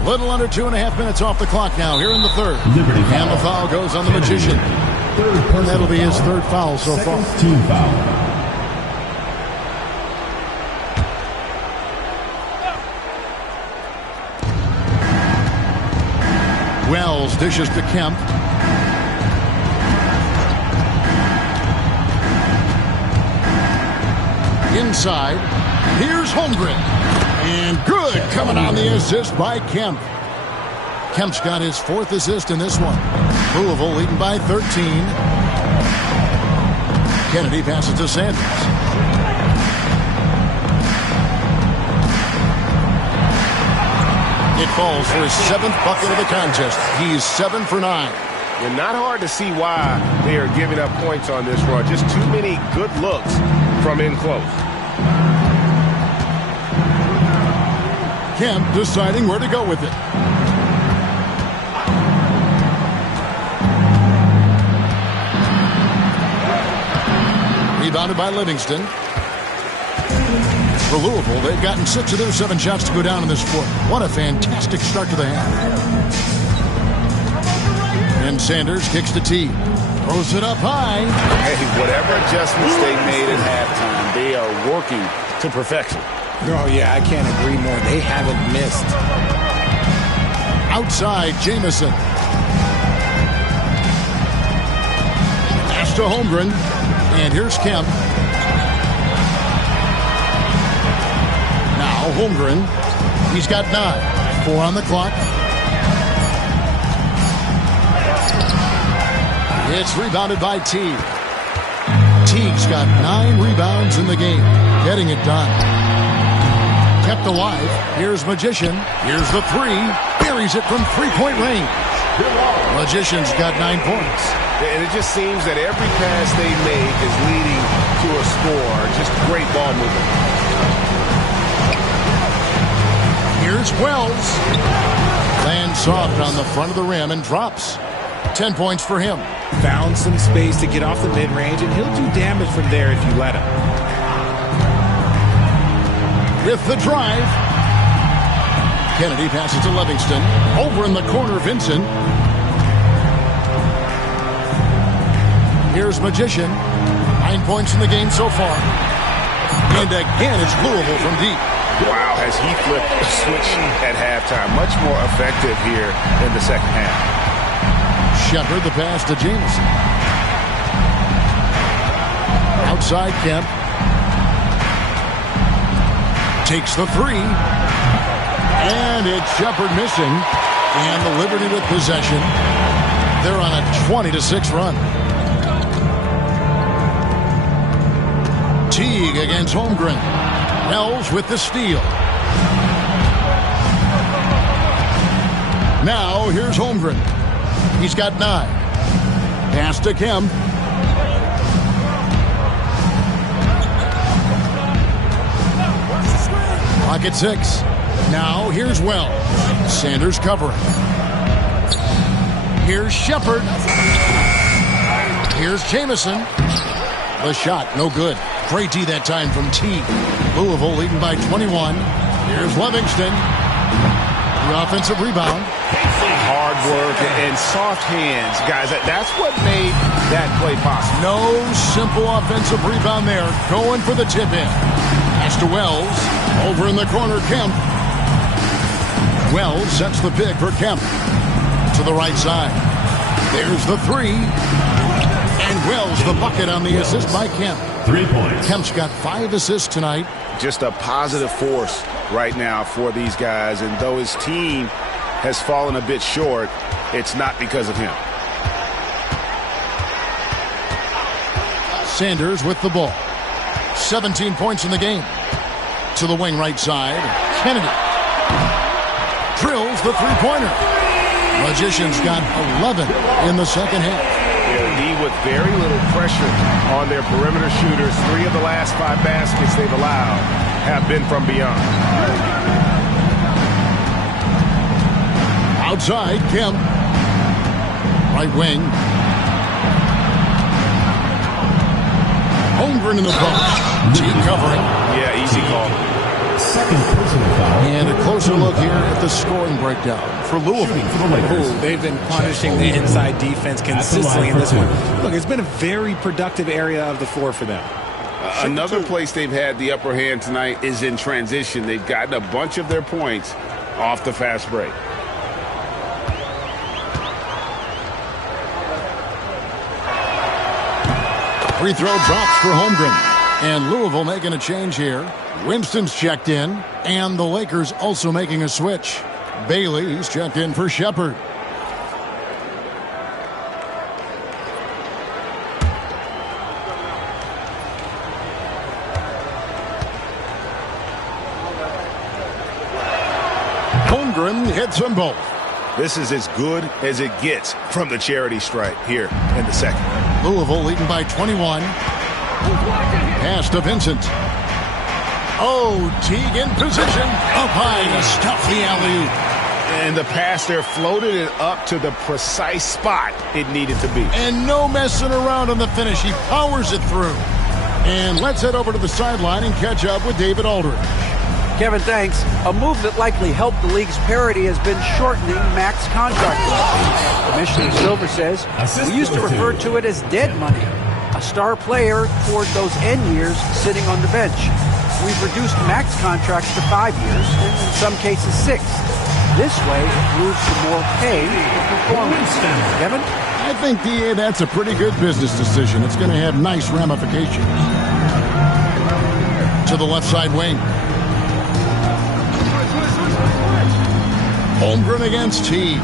Little under 2.5 minutes off the clock now here in the third. And the foul goes on the Magician. And that'll be his 3rd foul so far. Team foul. Wells dishes to Kemp. Inside. Here's Holmgren. And good coming on the assist by Kemp. Kemp's got his 4th assist in this one. Louisville leading by 13. Kennedy passes to Sanders. It falls for his 7th bucket of the contest. He's 7 for 9. And not hard to see why they are giving up points on this run. Just too many good looks from in close. Kemp deciding where to go with it. Rebounded by Livingston. For Louisville, they've gotten 6 of their 7 shots to go down in this quarter. What a fantastic start to the half. And Sanders kicks to T. Throws it up high. Hey, whatever adjustments they made at halftime, they are working to perfection. Oh, yeah, I can't agree more. They haven't missed. Outside, Jameson. Pass to Holmgren. And here's Kemp. Now Holmgren. He's got 9. 4 on the clock. It's rebounded by Teague. Teague's got 9 rebounds in the game. Getting it done. Kept alive. Here's Magician. Here's the 3. Buries it from 3-point range. Magician's got 9 points. And it just seems that every pass they make is leading to a score. Just great ball movement. Here's Wells. Lands soft on the front of the rim and drops. 10 points for him. Found some space to get off the mid-range, and he'll do damage from there if you let him. With the drive. Kennedy passes to Livingston. Over in the corner, Vincent. Here's Magician. 9 points in the game so far. And again, it's Louisville from deep. Wow, has he flipped a switch at halftime. Much more effective here in the second half. Shepard, the pass to Jameson. Outside Kemp. Takes the three. And it's Shepard missing. And the Liberty with possession. They're on a 20-6 run. Teague against Holmgren. Wells with the steal. Now here's Holmgren. He's got 9. Pass to Kemp. Clock at 6. Now here's Wells. Sanders covering. Here's Shepard. Here's Jameson. The shot, no good. Great D that time from Teague. Louisville leading by 21. Here's Livingston. The offensive rebound. Hard work and soft hands, guys. That's what made that play possible. No simple offensive rebound there. Going for the tip-in. Pass to Wells. Over in the corner, Kemp. Wells sets the pick for Kemp. To the right side. There's the three. And Wells the bucket on the assist by Kemp. 3 points. Kemp's got 5 assists tonight. Just a positive force right now for these guys. And though his team has fallen a bit short, it's not because of him. Sanders with the ball. 17 points in the game. To the wing right side. Kennedy. Drills the three-pointer. Magicians got 11 in the second half. D with very little pressure on their perimeter shooters. 3 of the last 5 baskets they've allowed have been from beyond. Outside, Kemp. Right wing. Holmgren in the post. Team covering. Yeah, easy call. Second personal foul. And a closer look here at the scoring breakdown for Louisville. Ooh, they've been punishing the inside defense consistently in this one. Look, it's been a very productive area of the floor for them. Another place they've had the upper hand tonight is in transition. They've gotten a bunch of their points off the fast break. Free throw drops for Holmgren. And Louisville making a change here. Winston's checked in. And the Lakers also making a switch. Bailey's checked in for Shepard. Holmgren hits them both. This is as good as it gets from the charity stripe here in the second. Louisville leading by 21. Pass to Vincent. Oh, Teague in position. Up high to stuff the alley-oop. And the pass there floated it up to the precise spot it needed to be. And no messing around on the finish. He powers it through. And let's head over to the sideline and catch up with David Aldridge. Kevin, thanks. A move that likely helped the league's parity has been shortening max contract. Commissioner Silver says, we used to refer to it as dead money, a star player toward those end years sitting on the bench. We've reduced max contracts to 5 years, and in some cases 6. This way, it moves to more pay for performance. Kevin? I think, DA, that's a pretty good business decision. It's going to have nice ramifications. To the left side wing. Holmgren against Teague.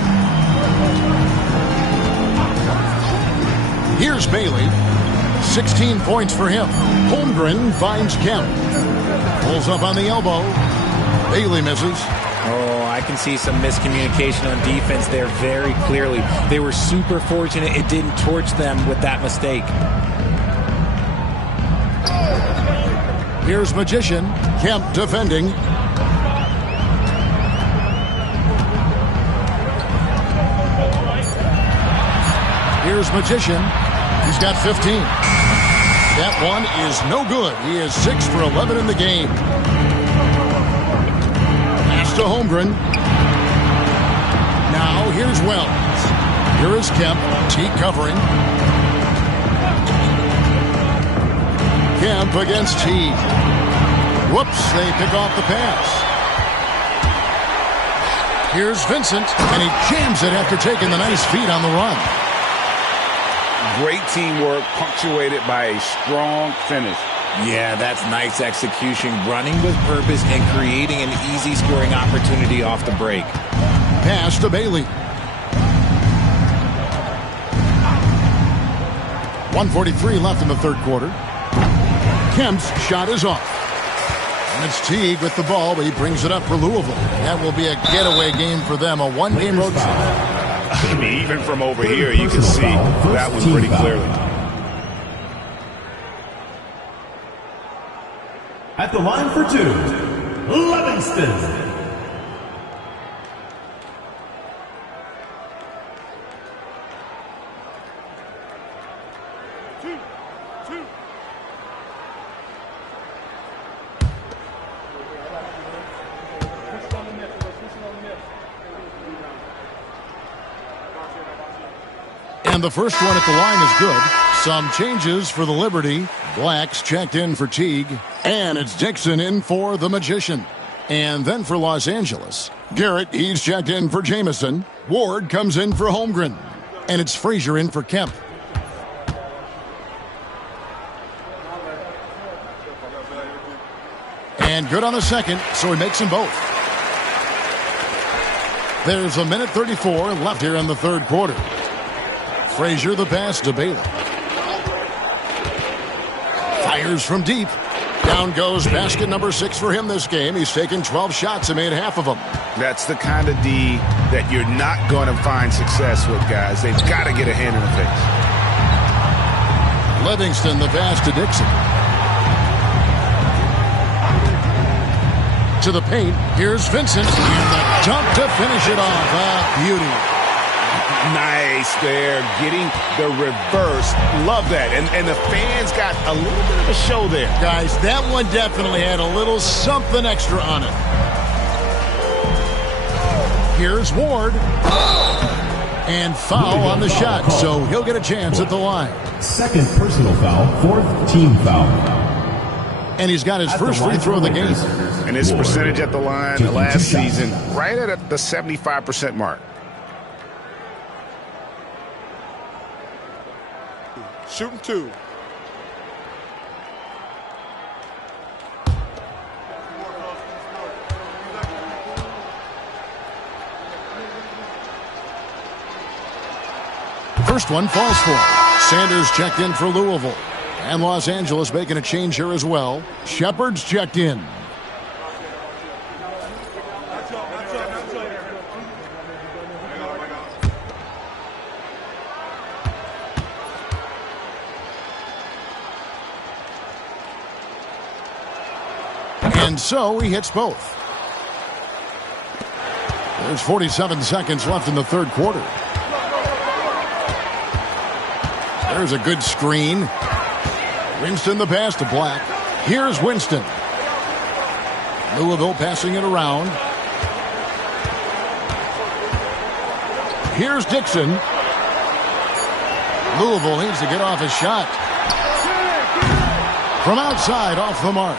Here's Bailey. 16 points for him. Holmgren finds Kemp. Pulls up on the elbow. Bailey misses. Oh, I can see some miscommunication on defense there very clearly. They were super fortunate it didn't torch them with that mistake. Here's Magician. Kemp defending. Here's Magician. He's got 15. That one is no good. He is 6 for 11 in the game. Pass to Holmgren. Now here's Wells. Here is Kemp. Teague covering. Kemp against Teague. Whoops, they pick off the pass. Here's Vincent, and he jams it after taking the nice feed on the run. Great teamwork punctuated by a strong finish. Yeah, that's nice execution, running with purpose and creating an easy scoring opportunity off the break. Pass to Bailey. 1:43 left in the third quarter. Kemp's shot is off. And it's Teague with the ball, but he brings it up for Louisville. That will be a getaway game for them, a one-game road trip. I mean, even from over here, you can see that one pretty clearly. At the line for two, Livingston. And the first one at the line is good. Some changes for the Liberty. Black's checked in for Teague. And it's Dixon in for the Magician. And then for Los Angeles, Garrett, he's checked in for Jamison. Ward comes in for Holmgren. And it's Frazier in for Kemp. And good on the second, so he makes them both. There's a minute 34 left here in the third quarter. Frazier the pass to Bailey. Fires from deep. Down goes basket number 6 for him this game. He's taken 12 shots and made half of them. That's the kind of D that you're not going to find success with, guys. They've got to get a hand in the face. Livingston the pass to Dixon. To the paint. Here's Vincent. And the dunk to finish it off. Beauty. Nice there, getting the reverse. Love that. And the fans got a little bit of a show there. Guys, that one definitely had a little something extra on it. Here's Ward. And foul on the shot, so he'll get a chance at the line. Second personal foul, fourth team foul. And he's got his first free throw of the game. And his percentage at the line last season, right at the 75% mark. Shooting two. First one falls for him. Sanders checked in for Louisville. And Los Angeles making a change here as well. Shepard's checked in. And so he hits both. There's 47 seconds left in the third quarter. There's a good screen. Winston the pass to Black. Here's Winston. Louisville passing it around. Here's Dixon. Louisville needs to get off his shot. From outside, off the mark.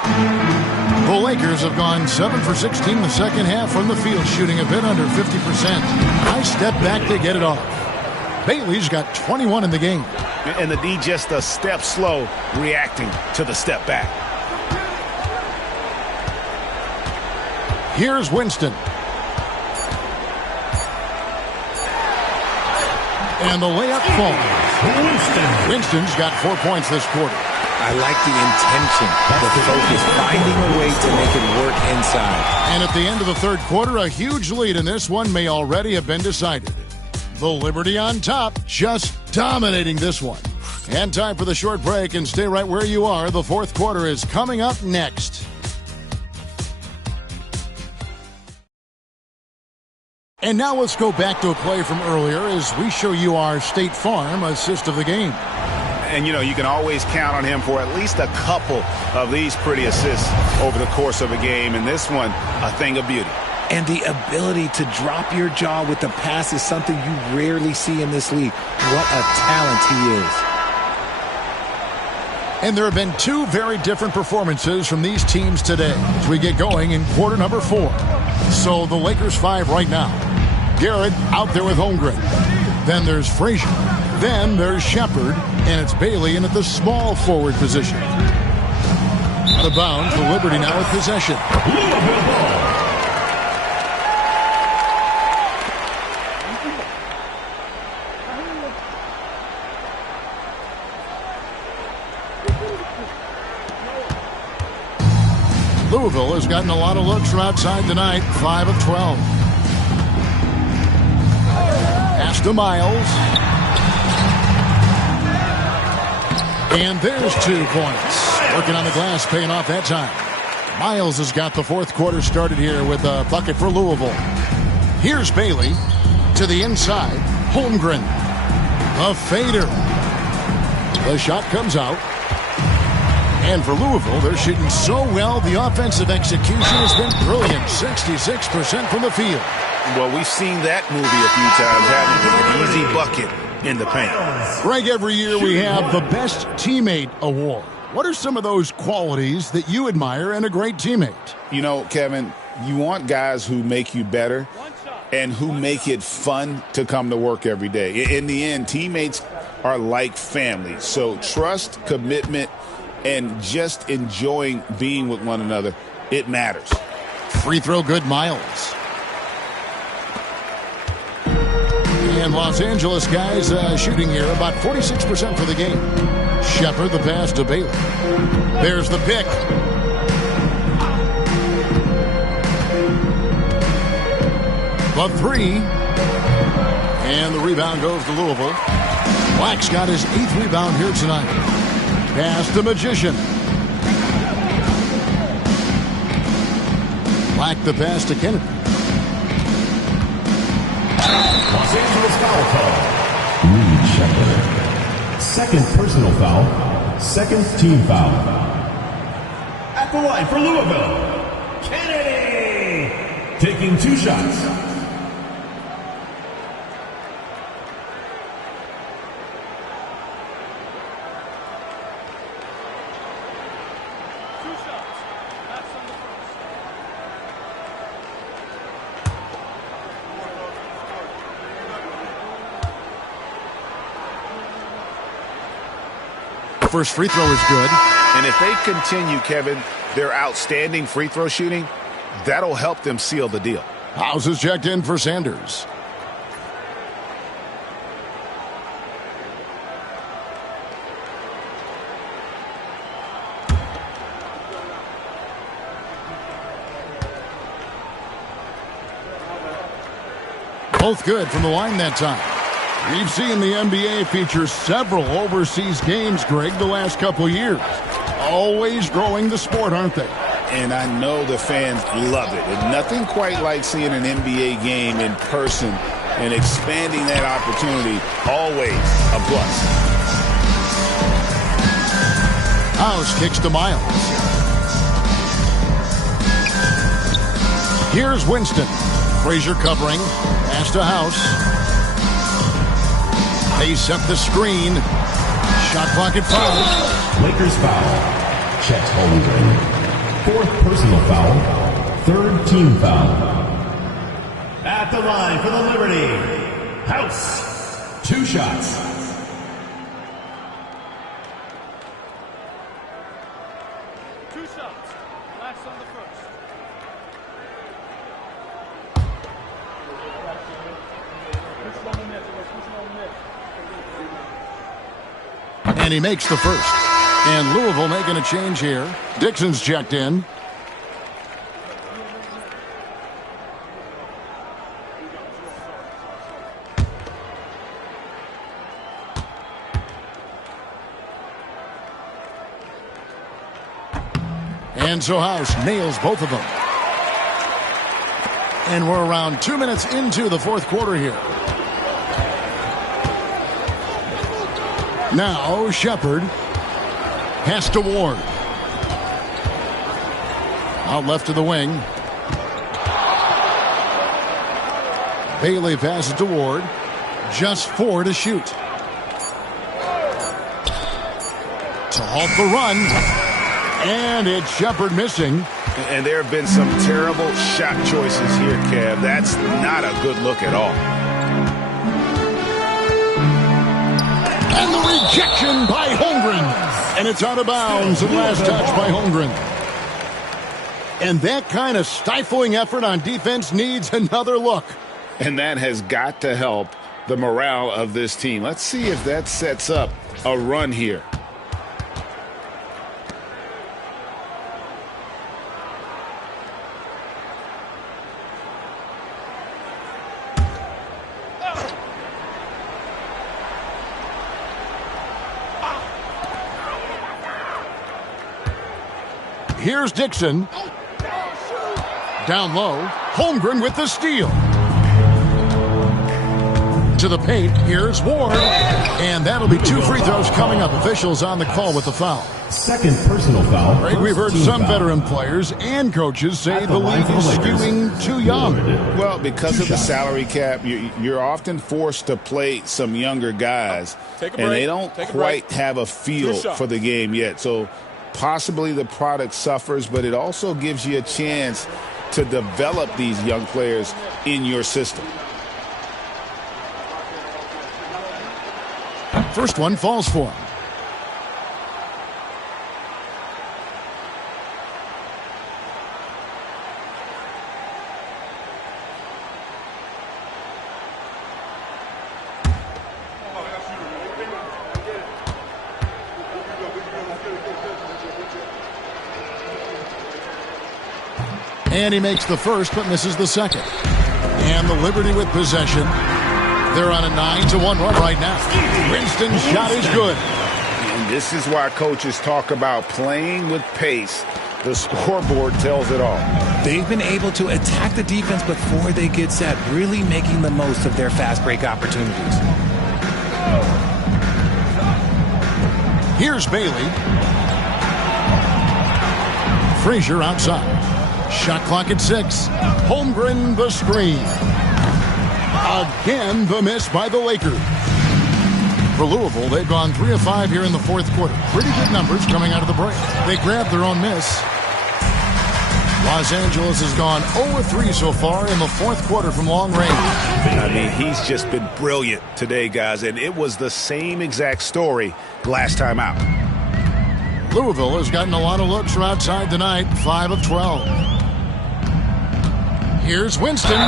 The Lakers have gone 7 for 16 in the second half from the field, shooting a bit under 50%. Nice step back to get it off. Bailey's got 21 in the game. And the D just a step slow reacting to the step back. Here's Winston. And the layup falls. Winston's got 4 points this quarter. I like the intention, the focus, finding a way to make it work inside. And at the end of the third quarter, a huge lead in this one may already have been decided. The Liberty on top, just dominating this one. And time for the short break, and stay right where you are. The fourth quarter is coming up next. And now let's go back to a play from earlier as we show you our State Farm assist of the game. And, you know, you can always count on him for at least a couple of these pretty assists over the course of a game. And this one, a thing of beauty. And the ability to drop your jaw with the pass is something you rarely see in this league. What a talent he is. And there have been two very different performances from these teams today as we get going in quarter number 4. So the Lakers 5 right now. Garrett out there with Holmgren. Then there's Frazier. Then there's Shepard, and it's Bailey in at the small forward position. Out of bounds for Liberty now with possession. Louisville has gotten a lot of looks from outside tonight, 5 of 12. Pass to Miles. And there's 2 points. Working on the glass, paying off that time. Miles has got the fourth quarter started here with a bucket for Louisville. Here's Bailey to the inside. Holmgren. A fader. The shot comes out. And for Louisville, they're shooting so well, the offensive execution has been brilliant. 66% from the field. Well, we've seen that movie a few times, having an easy bucket in the paint. Greg, every year we have the Best Teammate Award. What are some of those qualities that you admire in a great teammate? You know, Kevin, you want guys who make you better and who make it fun to come to work every day. In the end, teammates are like family. So trust, commitment, and just enjoying being with one another, it matters. Free throw good, Miles. And Los Angeles guys shooting here about 46% for the game. Shepard the pass to Bailey. There's the pick. The 3. And the rebound goes to Louisville. Black's got his 8th rebound here tonight. Pass to Magician. Black the pass to Kennedy. Los Angeles foul call. Reed Shepard. Second personal foul. Second team foul. At the line for Louisville, Kennedy. Taking 2 shots. First free throw is good. And if they continue, Kevin, their outstanding free throw shooting, that'll help them seal the deal. House is checked in for Sanders. Both good from the line that time. We've seen the NBA feature several overseas games, Greg, the last couple years. Always growing the sport, aren't they? And I know the fans love it. And nothing quite like seeing an NBA game in person and expanding that opportunity. Always a plus. House kicks to Miles. Here's Winston. Frazier covering. Pass to House. They set the screen. Shot clock at 5. Lakers foul. Chet Holmgren. 4th personal foul. 3rd team foul. At the line for the Liberty, House. 2 shots. Last on the first. And he makes the first. And Louisville making a change here. Dixon's checked in. And so House nails both of them. And we're around 2 minutes into the fourth quarter here. Now Shepard has to Ward. Out left to the wing. Bailey passes to Ward. Just 4 to shoot. To halt the run. And it's Shepard missing. And there have been some terrible shot choices here, Kev. That's not a good look at all. And the rejection by Holmgren. And it's out of bounds, and last touch by Holmgren. And that kind of stifling effort on defense needs another look. And that has got to help the morale of this team. Let's see if that sets up a run here. Here's Dixon. Down low. Holmgren with the steal. To the paint. Here's Ward. And that'll be 2 free throws coming up. Officials on the call with the foul. Second personal foul. Right, we've heard some veteran players and coaches say the league is skewing too young. Well, because of the salary cap, you're often forced to play some younger guys. And they don't quite have a feel for the game yet. So possibly the product suffers, but it also gives you a chance to develop these young players in your system. First one falls for him. And he makes the first, but misses the second. And the Liberty with possession. They're on a 9-1 run right now. Winston's shot is good. And this is why coaches talk about playing with pace. The scoreboard tells it all. They've been able to attack the defense before they get set, really making the most of their fast break opportunities. Here's Bailey. Frazier outside. Shot clock at 6. Holmgren the screen. Again, the miss by the Lakers. For Louisville, they've gone 3 of 5 here in the fourth quarter. Pretty good numbers coming out of the break. They grabbed their own miss. Los Angeles has gone 0 of 3 so far in the fourth quarter from long range. I mean, he's just been brilliant today, guys, and it was the same exact story last time out. Louisville has gotten a lot of looks from outside tonight, 5 of 12. Here's Winston.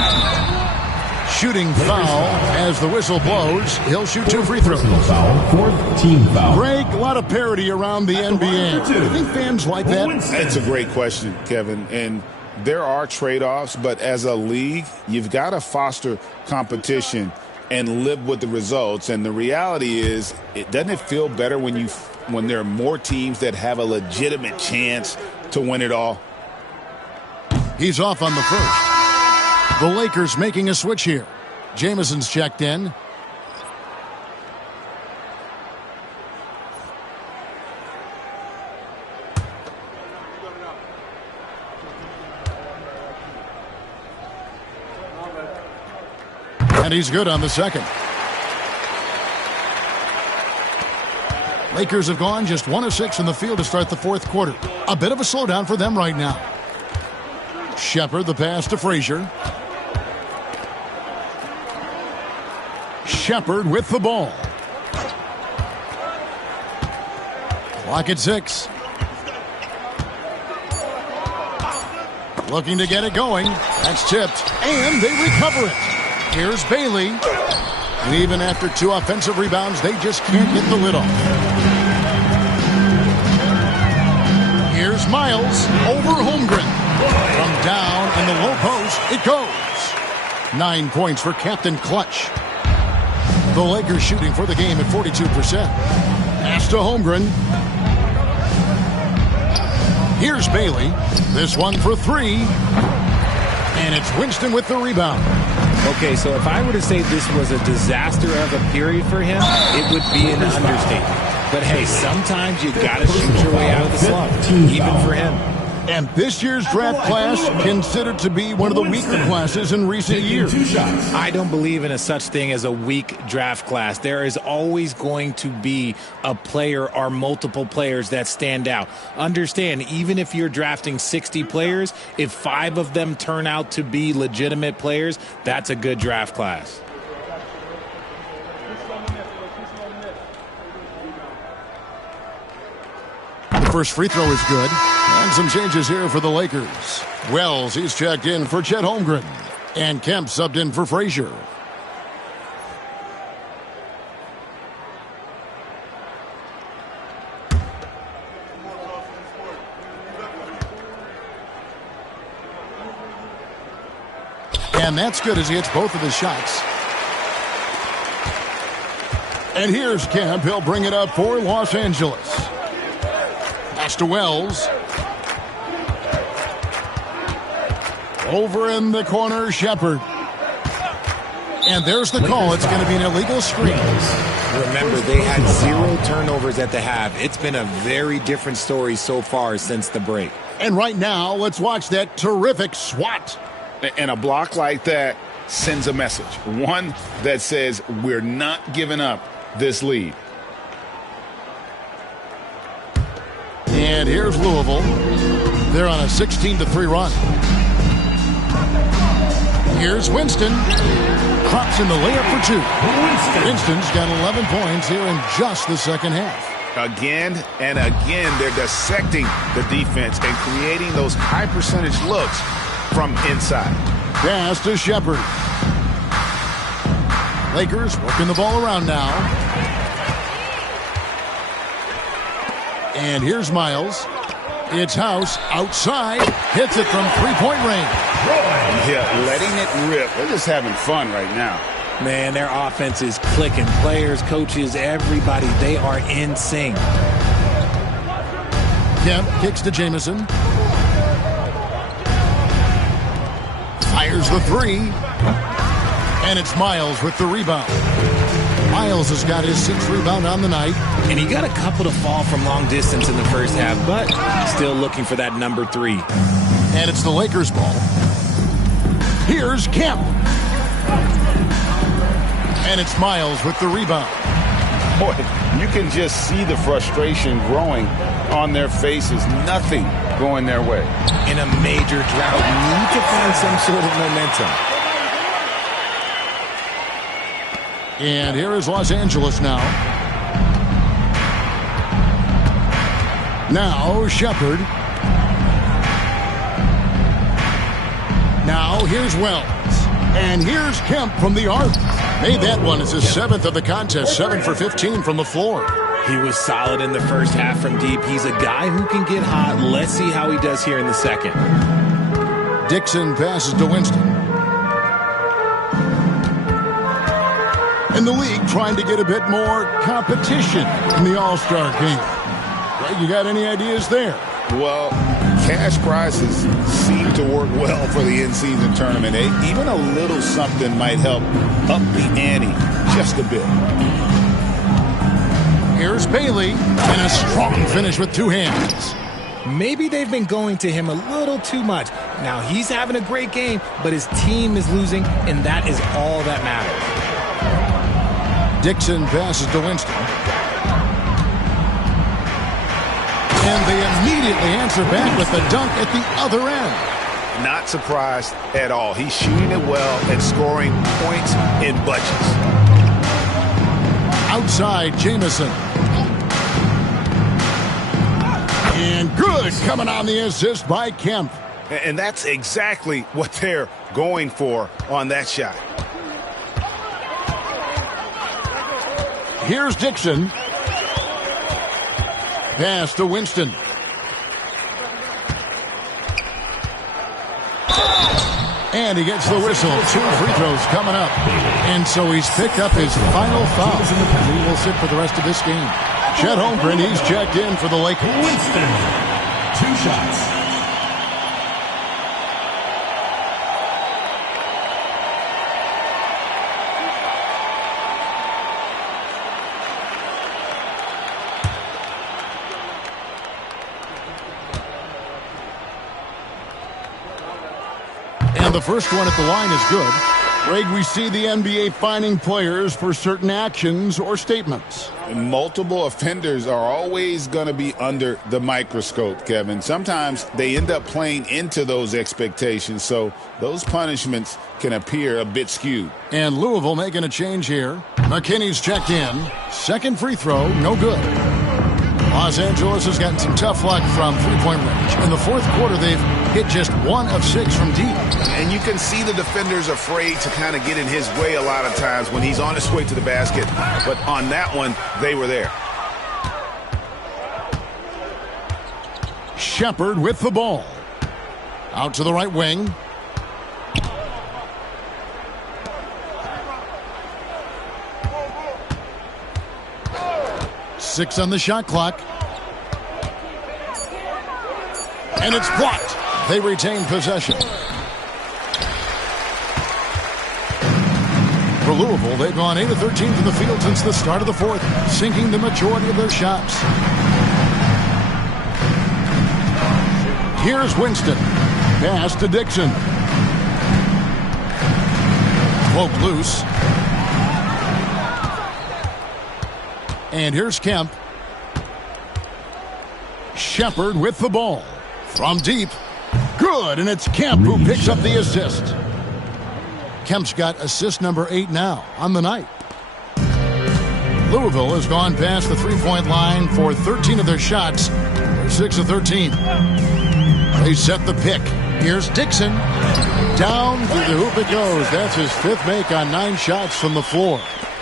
Shooting foul as the whistle blows. He'll shoot 2 free throws. Foul, fourth team foul. Greg, a lot of parity around the NBA. Do you think fans like that? That's a great question, Kevin. And there are trade-offs, but as a league, you've got to foster competition and live with the results. And the reality is, doesn't it feel better when there are more teams that have a legitimate chance to win it all? He's off on the first. The Lakers making a switch here. Jamison's checked in. And he's good on the second. Lakers have gone just 1 of 6 in the field to start the fourth quarter. A bit of a slowdown for them right now. Shepard, the pass to Frazier. Shepard with the ball. Clock at 6. Looking to get it going. That's tipped. And they recover it. Here's Bailey. And even after 2 offensive rebounds, they just can't get the lid off. Here's Miles over Holmgren. From down in the low post, it goes. 9 points for Captain Clutch. The Lakers shooting for the game at 42%. Pass to Holmgren. Here's Bailey. This one for 3. And it's Winston with the rebound. Okay, so if I were to say this was a disaster of a period for him, it would be an understatement. But hey, sometimes you got to shoot your way out of the slump, even for him. And this year's draft class considered to be one of the weaker classes in recent years. I don't believe in a such thing as a weak draft class. There is always going to be a player or multiple players that stand out. Understand, even if you're drafting 60 players, if 5 of them turn out to be legitimate players, that's a good draft class. First free throw is good. And some changes here for the Lakers. Wells, he's checked in for Chet Holmgren. And Kemp subbed in for Frazier. And that's good as he hits both of his shots. And here's Kemp. He'll bring it up for Los Angeles. Pass to Wells. Over in the corner, Shepard. And there's the call. It's going to be an illegal screen. Remember, they had 0 turnovers at the half. It's been a very different story so far since the break. And right now, let's watch that terrific swat. And a block like that sends a message. One that says we're not giving up this lead. And here's Louisville. They're on a 16-3 run. Here's Winston. Crops in the layup for 2. Winston's got 11 points here in just the second half. Again and again, they're dissecting the defense and creating those high percentage looks from inside. Pass to Shepard. Lakers working the ball around now. And here's Miles. It's House outside. Hits it from three-point range. Yeah, letting it rip. They're just having fun right now. Man, their offense is clicking. Players, coaches, everybody, they are in sync. Kemp kicks to Jamison. Fires the 3. And it's Miles with the rebound. Miles has got his 6th rebound on the night. And he got a couple to fall from long distance in the first half, but still looking for that number 3. And it's the Lakers ball. Here's Kemp. And it's Miles with the rebound. Boy, you can just see the frustration growing on their faces. Nothing going their way. In a major drought, need to find some sort of momentum. And here is Los Angeles now. Now Shepard. Now here's Wells. And here's Kemp from the arc. Made that one as his 7th of the contest. 7 for 15 from the floor. He was solid in the first half from deep. He's a guy who can get hot. Let's see how he does here in the second. Dixon passes to Winston. And the league trying to get a bit more competition in the All-Star game. Right, you got any ideas there? Well, cash prizes seem to work well for the in-season tournament. Even a little something might help up the ante just a bit. Here's Bailey, and a strong finish with 2 hands. Maybe they've been going to him a little too much. Now, he's having a great game, but his team is losing, and that is all that matters. Dixon passes to Winston. And they immediately answer back with the dunk at the other end. Not surprised at all. He's shooting it well and scoring points in bunches. Outside, Jamison. And good coming on the assist by Kemp. And that's exactly what they're going for on that shot. Here's Dixon. Pass to Winston. And he gets the whistle. 2 free throws coming up. And so he's picked up his final foul. And he will sit for the rest of this game. Chet Holmgren, he's checked in for the Lakers. Winston, 2 shots. The first one at the line is good. Greg, we see the NBA fining players for certain actions or statements. Multiple offenders are always going to be under the microscope, Kevin. Sometimes they end up playing into those expectations, so those punishments can appear a bit skewed. And Louisville making a change here. McKinney's checked in. Second free throw, no good. Los Angeles has gotten some tough luck from three-point range. In the fourth quarter, they've hit just 1 of 6 from deep. And you can see the defenders afraid to kind of get in his way a lot of times when he's on his way to the basket. But on that one, they were there. Shepard with the ball. Out to the right wing. Six on the shot clock. And it's blocked. They retain possession. For Louisville, they've gone 8 of 13 from the field since the start of the fourth, sinking the majority of their shots. Here's Winston. Pass to Dixon. Poked loose. And here's Kemp. Shepard with the ball. From deep. Good, and it's Kemp who picks up the assist. Kemp's got assist number 8 now on the night. Louisville has gone past the three-point line for 13 of their shots. They're 6 of 13. They set the pick. Here's Dixon. Down through the hoop it goes. That's his 5th make on 9 shots from the floor.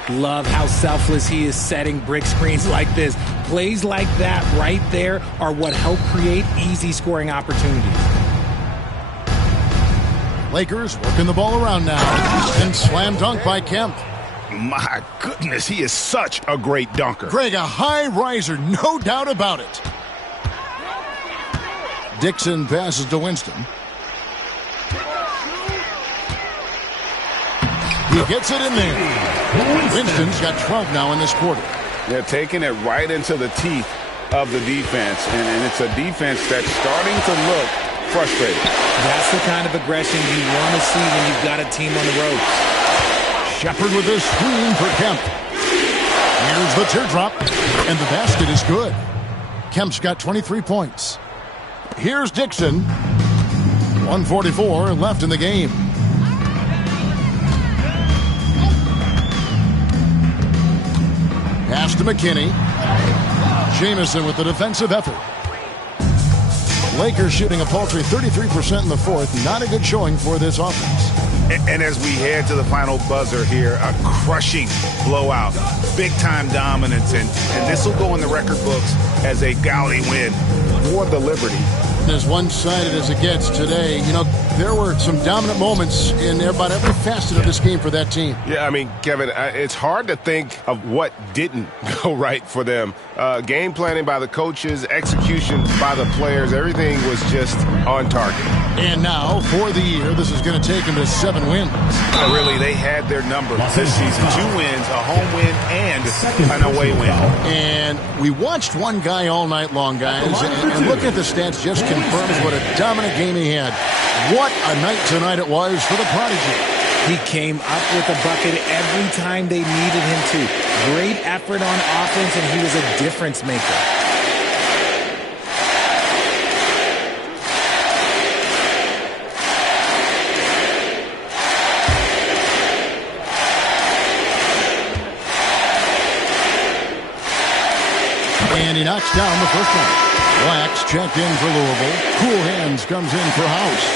Love how selfless he is setting brick screens like this. Plays like that right there are what help create easy scoring opportunities. Lakers working the ball around now. And slam dunk by Kemp. My goodness, he is such a great dunker. Greg, a high riser, no doubt about it. Dixon passes to Winston. He gets it in there. Winston's got 12 now in this quarter. They're taking it right into the teeth of the defense, and it's a defense that's starting to look frustrated. That's the kind of aggression you want to see when you've got a team on the road. Shepard with a screen for Kemp. Here's the teardrop, and the basket is good. Kemp's got 23 points. Here's Dixon. 1:44 left in the game. Pass to McKinney. Jamison with the defensive effort. Lakers shooting a paltry 33% in the fourth. Not a good showing for this offense. And as we head to the final buzzer here, a crushing blowout, big-time dominance, and this will go in the record books as a gaudy win for the Liberty. As one-sided as it gets today, you know, there were some dominant moments in about every facet of this game for that team. Yeah, I mean, Kevin, it's hard to think of what didn't go right for them. Game planning by the coaches, execution by the players, everything was just on target. And now, for the year, this is going to take them to 7 wins. Really, they had their number this season. 2 wins, a home win, and an away win. And we watched one guy all night long, guys, and looking at the stats just confirms what a dominant game he had. What a night tonight it was for the Prodigy. He came up with a bucket every time they needed him to. Great effort on offense, and he was a difference maker. And he knocks down the first one. Blacks checked in for Louisville. Cool Hands comes in for House.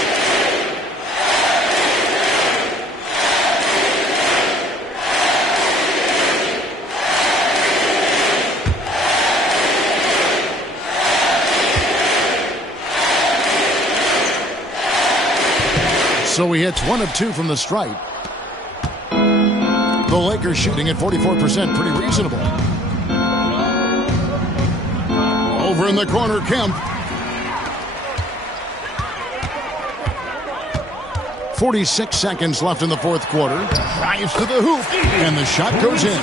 So he hits 1 of 2 from the stripe. The Lakers shooting at 44%, pretty reasonable. Over in the corner, Kemp. 46 seconds left in the fourth quarter. Drives to the hoop, and the shot goes in.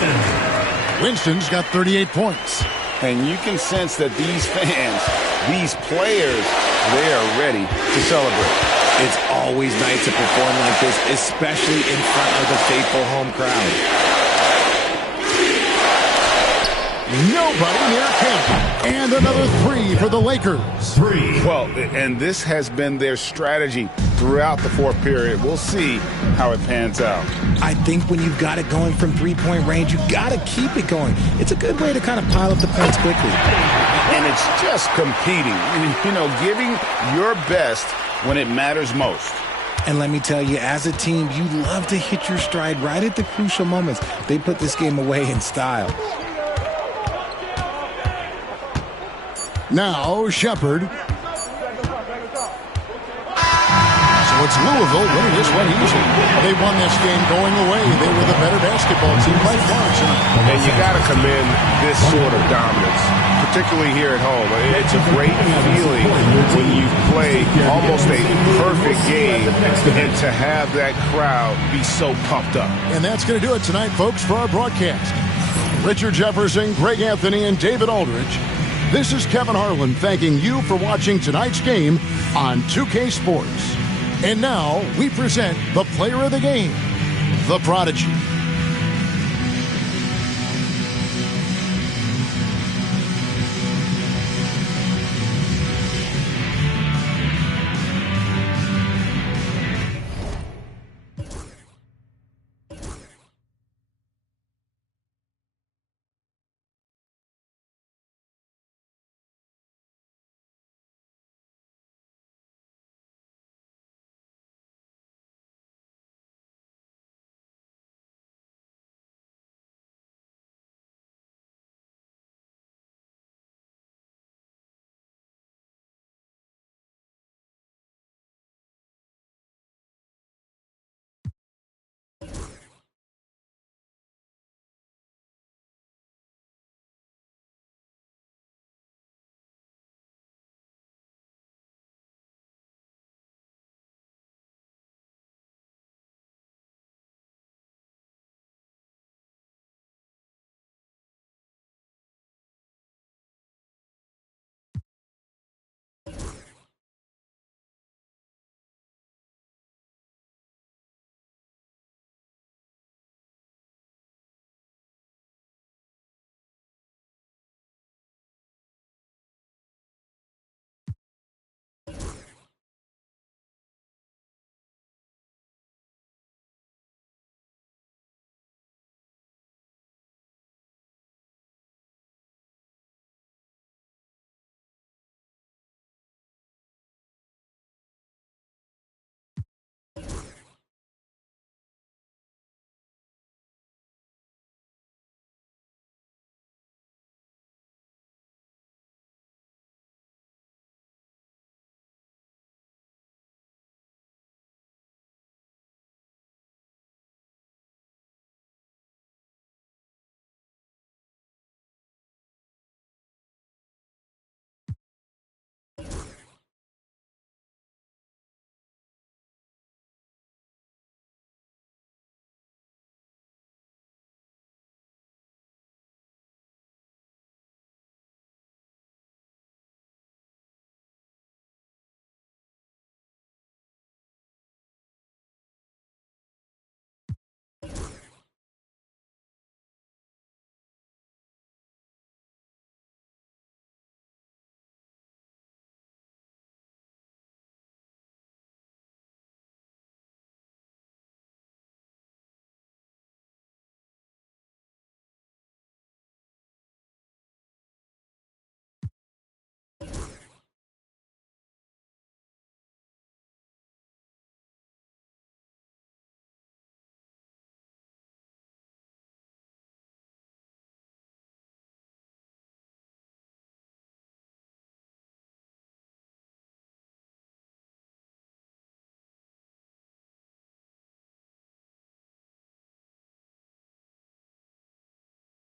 Winston's got 38 points. And you can sense that these fans, these players, they are ready to celebrate. It's always nice to perform like this, especially in front of the faithful home crowd. Nobody near Kemp. And another 3 for the Lakers. 3. Well, and this has been their strategy throughout the fourth period. We'll see how it pans out. I think when you've got it going from three-point range, you've got to keep it going. It's a good way to kind of pile up the points quickly. And it's just competing, giving your best when it matters most. And let me tell you, as a team, you love to hit your stride right at the crucial moments. They put this game away in style. Now, Shepard. So it's Louisville winning this one easy. They won this game going away. They were the better basketball team by far tonight. And you got to commend this sort of dominance, particularly here at home. It's a great feeling when you play almost a perfect game and to have that crowd be so pumped up. And that's going to do it tonight, folks, for our broadcast. Richard Jefferson, Greg Anthony, and David Aldridge. This is Kevin Harlan thanking you for watching tonight's game on 2K Sports. And now we present the player of the game, the Prodigy.